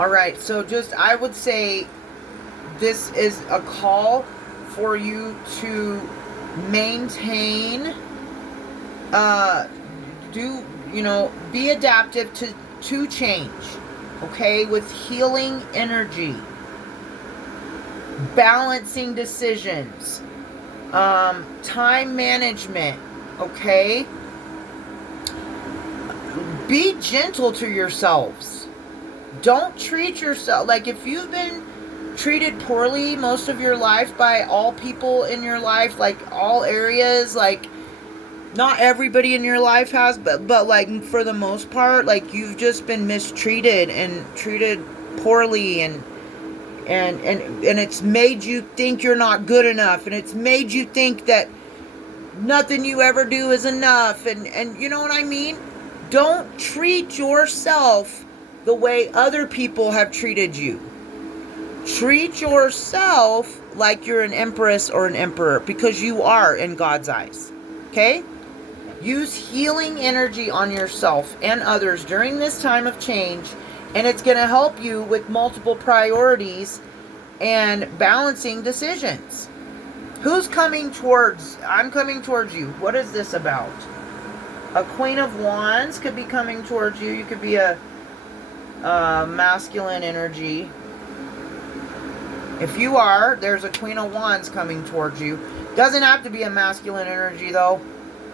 Alright, so just, I would say this is a call for you to maintain, be adaptive to change, okay, with healing energy, balancing decisions, time management, okay, be gentle to yourselves. Don't treat yourself, like if you've been treated poorly most of your life by all people in your life, like all areas, like not everybody in your life has, but like for the most part, like you've just been mistreated and treated poorly, and it's made you think you're not good enough, and it's made you think that nothing you ever do is enough, and you know what I mean? Don't treat yourself the way other people have treated you. Treat yourself like you're an empress or an emperor, because you are in God's eyes. Okay? Use healing energy on yourself and others during this time of change, and it's going to help you with multiple priorities and balancing decisions. Who's coming towards? I'm coming towards you. What is this about? A Queen of Wands could be coming towards you. You could be a masculine energy. If you are, there's a Queen of Wands coming towards you. Doesn't have to be a masculine energy, though.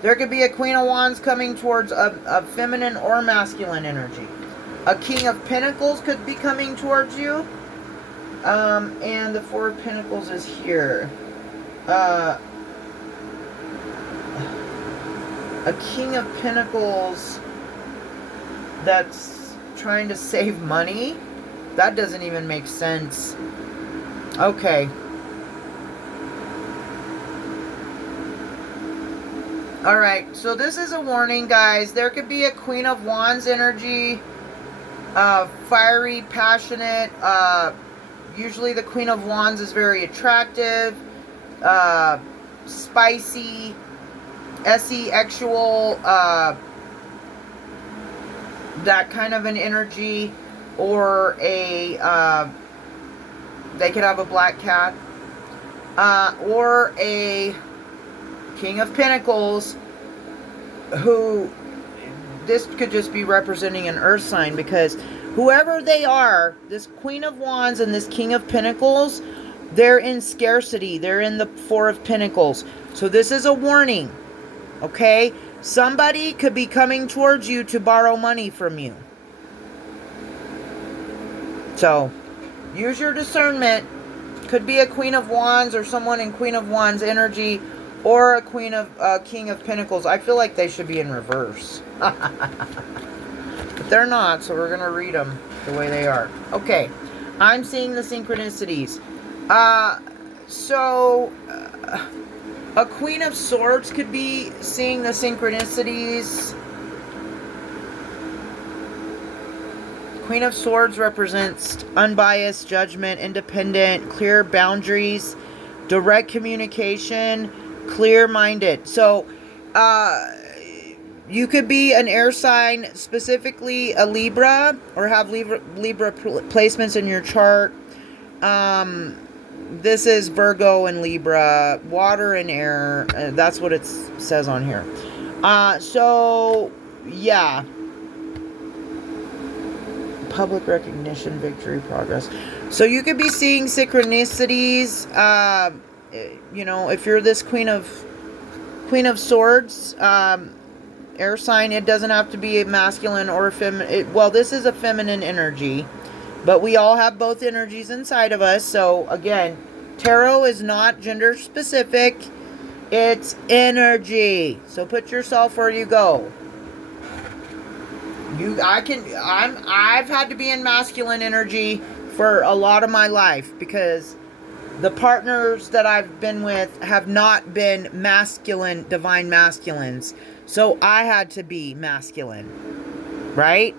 There could be a Queen of Wands coming towards a feminine or masculine energy. A King of Pentacles could be coming towards you. And the Four of Pentacles is here. A King of Pentacles that's trying to save money. That doesn't even make sense. Okay. Alright, so this is a warning, guys. There could be a Queen of Wands energy. Fiery, passionate. Usually the Queen of Wands is very attractive. Spicy. Sexual. That kind of an energy. Or a... they could have a black cat. Or a King of Pentacles, who, this could just be representing an earth sign, because whoever they are, this Queen of Wands and this King of Pentacles, they're in scarcity. They're in the Four of Pentacles. So this is a warning, okay? Somebody could be coming towards you to borrow money from you. So, use your discernment. Could be a Queen of Wands or someone in Queen of Wands energy, or a King of Pentacles. I feel like they should be in reverse. But they're not, so we're going to read them the way they are. Okay. I'm seeing the synchronicities. A Queen of Swords could be seeing the synchronicities. Queen of Swords represents unbiased judgment, independent, clear boundaries, direct communication, clear-minded. So, you could be an air sign, specifically a Libra, or have Libra placements in your chart. This is Virgo and Libra, water and air. That's what it says on here. So, yeah. Public recognition, victory, progress. So you could be seeing synchronicities you know, if you're this Queen of Swords, air sign, it doesn't have to be a masculine or a feminine. Well, this is a feminine energy, but we all have both energies inside of us. So again, tarot is not gender specific. It's energy. So put yourself where you go. I've had to be in masculine energy for a lot of my life because the partners that I've been with have not been masculine, divine masculines. So I had to be masculine, right?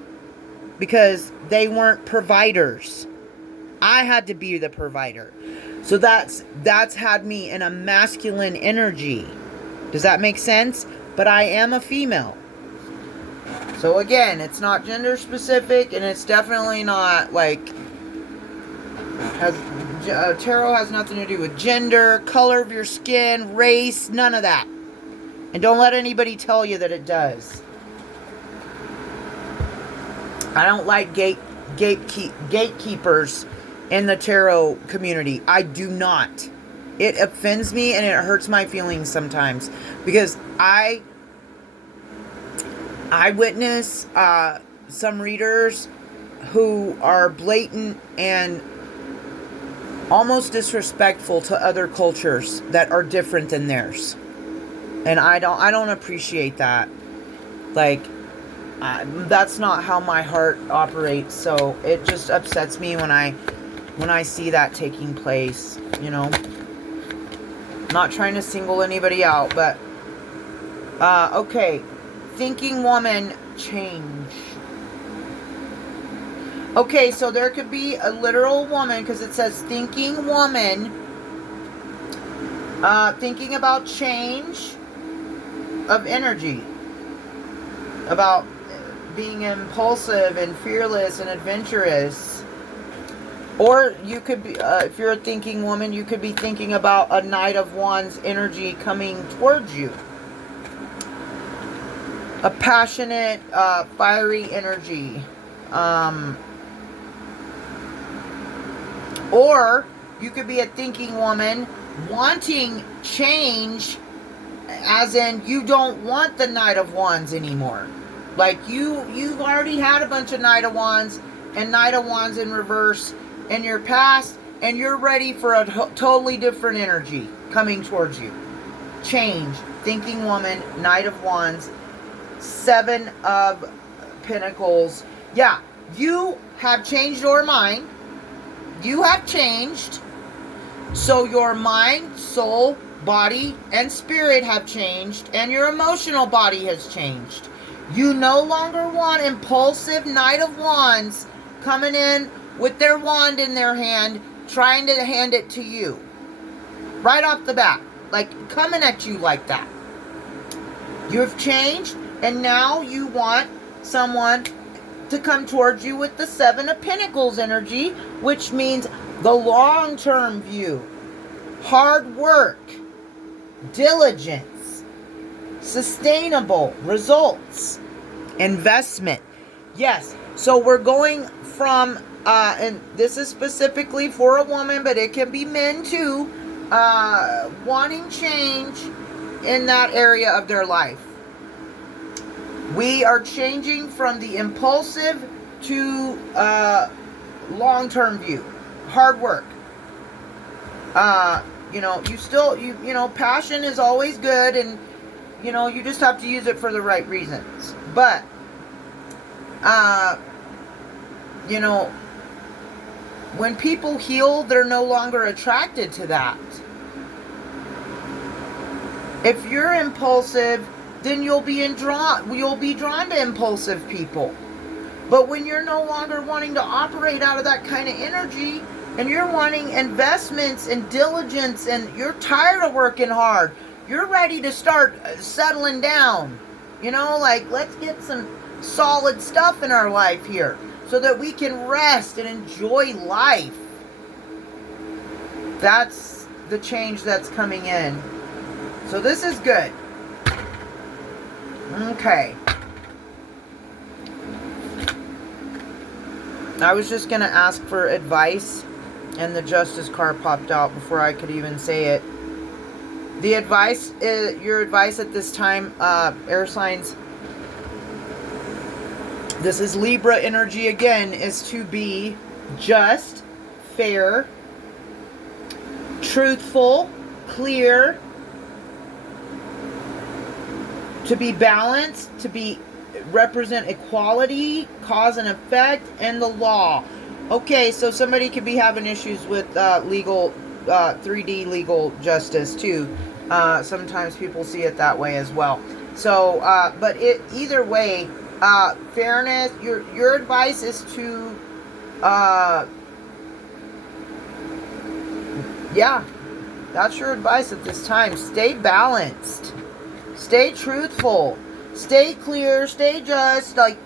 Because they weren't providers. I had to be the provider. So that's had me in a masculine energy. Does that make sense? But I am a female. So again, it's not gender specific, and it's definitely not like tarot has nothing to do with gender, color of your skin, race, none of that. And don't let anybody tell you that it does. I don't like gatekeepers in the tarot community. I do not. It offends me and it hurts my feelings sometimes because I witness some readers who are blatant and almost disrespectful to other cultures that are different than theirs. And I don't appreciate that. Like, that's not how my heart operates. So it just upsets me when I see that taking place, you know. Not trying to single anybody out, but okay. Thinking woman change. Okay, so there could be a literal woman because it says thinking woman, thinking about change of energy, about being impulsive and fearless and adventurous. Or you could be, if you're a thinking woman, you could be thinking about a Knight of Wands energy coming towards you. A passionate, fiery energy. Or you could be a thinking woman wanting change, as in you don't want the Knight of Wands anymore. Like you've already had a bunch of Knight of Wands and Knight of Wands in reverse in your past, and you're ready for a totally different energy coming towards you. Change. Thinking woman, Knight of Wands, Seven of Pentacles. Yeah, you have changed your mind. You have changed. So your mind, soul, body, and spirit have changed, and your emotional body has changed. You no longer want impulsive Knight of Wands coming in with their wand in their hand, trying to hand it to you. Right off the bat. Like, coming at you like that. You've changed, and now you want someone to come towards you with the Seven of Pentacles energy, which means the long-term view, hard work, diligence, sustainable results, investment. Yes, so we're going from, and this is specifically for a woman, but it can be men too, wanting change in that area of their life. We are changing from the impulsive to long-term view. Hard work. You know, you know, passion is always good, and, you know, you just have to use it for the right reasons. But, you know, when people heal, they're no longer attracted to that. If you're impulsive, then you'll be drawn to impulsive people. But when you're no longer wanting to operate out of that kind of energy, and you're wanting investments and diligence, and you're tired of working hard, you're ready to start settling down. You know, like, let's get some solid stuff in our life here so that we can rest and enjoy life. That's the change that's coming in. So this is good. Okay. I was just going to ask for advice, and the Justice card popped out before I could even say it. The advice is, your advice at this time, air signs, this is Libra energy again, is to be just, fair, truthful, clear, to be balanced, to be represent equality, cause and effect, and the law. Okay, so somebody could be having issues with legal 3D legal justice too. Sometimes people see it that way as well. So, but either way, fairness. Your advice is to, yeah, that's your advice at this time. Stay balanced, stay truthful, stay clear, stay just. Like,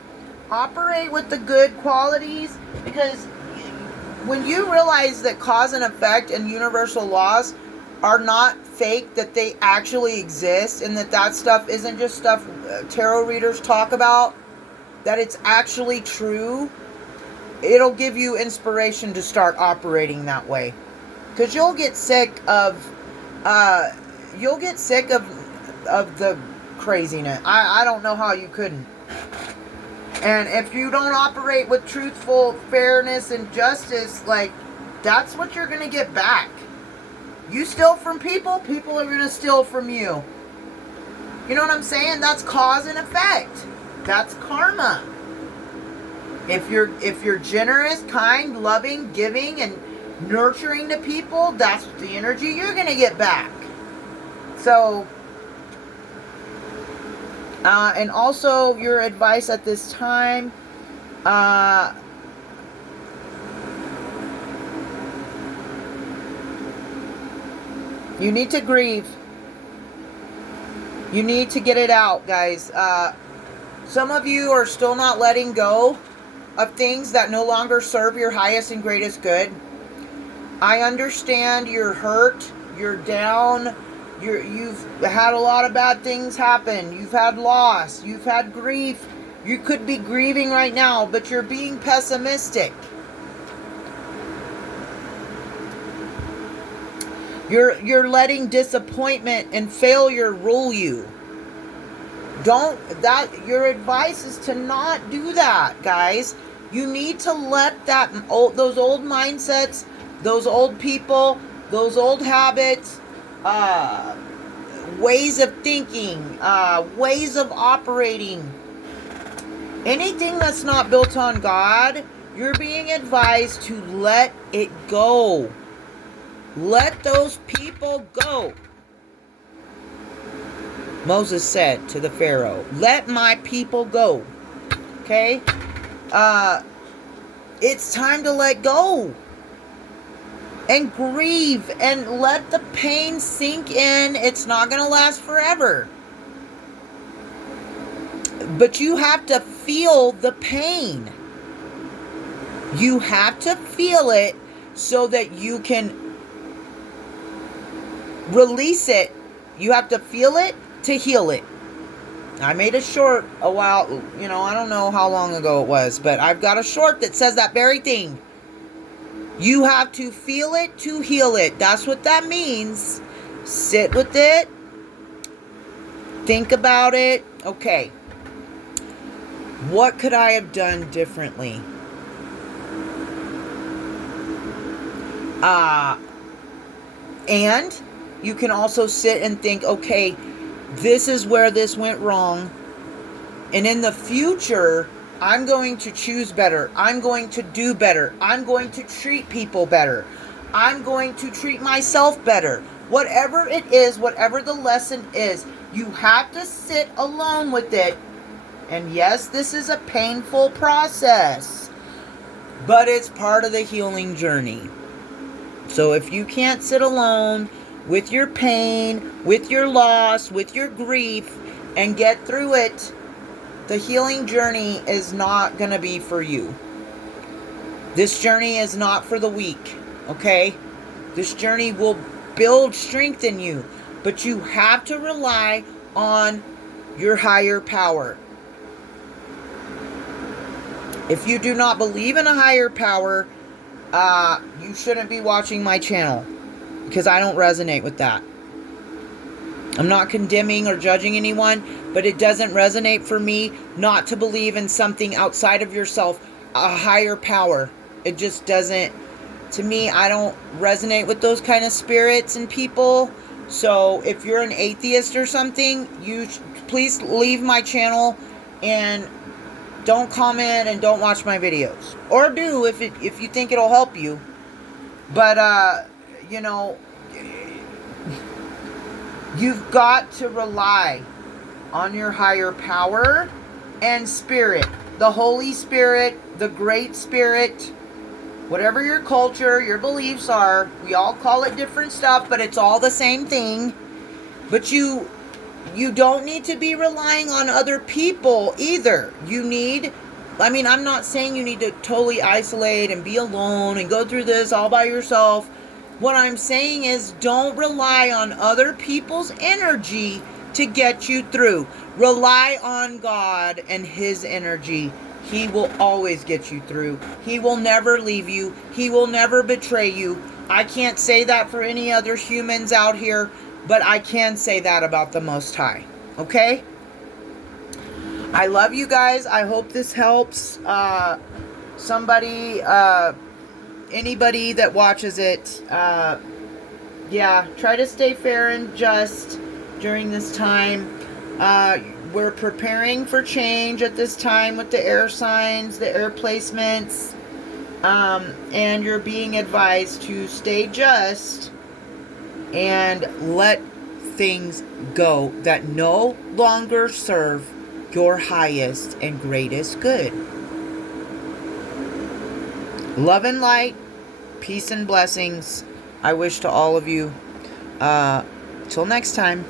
operate with the good qualities, because when you realize that cause and effect and universal laws are not fake, that they actually exist, and that stuff isn't just stuff tarot readers talk about, that it's actually true, it'll give you inspiration to start operating that way. Because you'll get sick of the craziness. I don't know how you couldn't. And if you don't operate with truthful fairness and justice, like, that's what you're going to get back. You steal from people, people are going to steal from you. You know what I'm saying? That's cause and effect. That's karma. If you're generous, kind, loving, giving, and nurturing to people, that's the energy you're going to get back. So, and also your advice at this time, you need to grieve. You need to get it out, guys. Some of you are still not letting go of things that no longer serve your highest and greatest good. I understand you're hurt, you're down, you've had a lot of bad things happen. You've had loss, you've had grief. You could be grieving right now, but you're being pessimistic. You're letting disappointment and failure rule you. Your advice is to not do that, guys. You need to let those old mindsets, those old people, those old habits, ways of thinking, ways of operating, anything that's not built on God, you're being advised to let it go. Let those people go. Moses said to the Pharaoh, let my people go. Okay? It's time to let go. And grieve and let the pain sink in. It's not going to last forever. But you have to feel the pain. You have to feel it so that you can release it. You have to feel it to heal it. I made a short a while, I don't know how long ago it was, but I've got a short that says that very thing. You have to feel it to heal it. That's what that means. Sit with it. Think about it. Okay. What could I have done differently? And you can also sit and think, okay, this is where this went wrong. And in the future, I'm going to choose better. I'm going to do better. I'm going to treat people better. I'm going to treat myself better. Whatever it is, whatever the lesson is, you have to sit alone with it. And yes, this is a painful process, but it's part of the healing journey. So if you can't sit alone with your pain, with your loss, with your grief, and get through it, the healing journey is not going to be for you. This journey is not for the weak, okay? This journey will build strength in you, but you have to rely on your higher power. If you do not believe in a higher power, you shouldn't be watching my channel, because I don't resonate with that. I'm not condemning or judging anyone, but it doesn't resonate for me not to believe in something outside of yourself, a higher power. It just doesn't, to me, I don't resonate with those kind of spirits and people. So if you're an atheist or something, please leave my channel and don't comment and don't watch my videos. Or do if you think it'll help you. But, you know, you've got to rely on your higher power and spirit. The Holy Spirit, the Great Spirit, whatever your culture, your beliefs are. We all call it different stuff, but it's all the same thing. But you don't need to be relying on other people either. I'm not saying you need to totally isolate and be alone and go through this all by yourself. What I'm saying is don't rely on other people's energy to get you through. Rely on God and His energy. He will always get you through. He will never leave you. He will never betray you. I can't say that for any other humans out here, but I can say that about the Most High. Okay? I love you guys. I hope this helps anybody that watches it. Yeah, try to stay fair and just during this time. We're preparing for change at this time with the air signs, the air placements, and you're being advised to stay just and let things go that no longer serve your highest and greatest good. Love and light, peace and blessings, I wish to all of you. Till next time.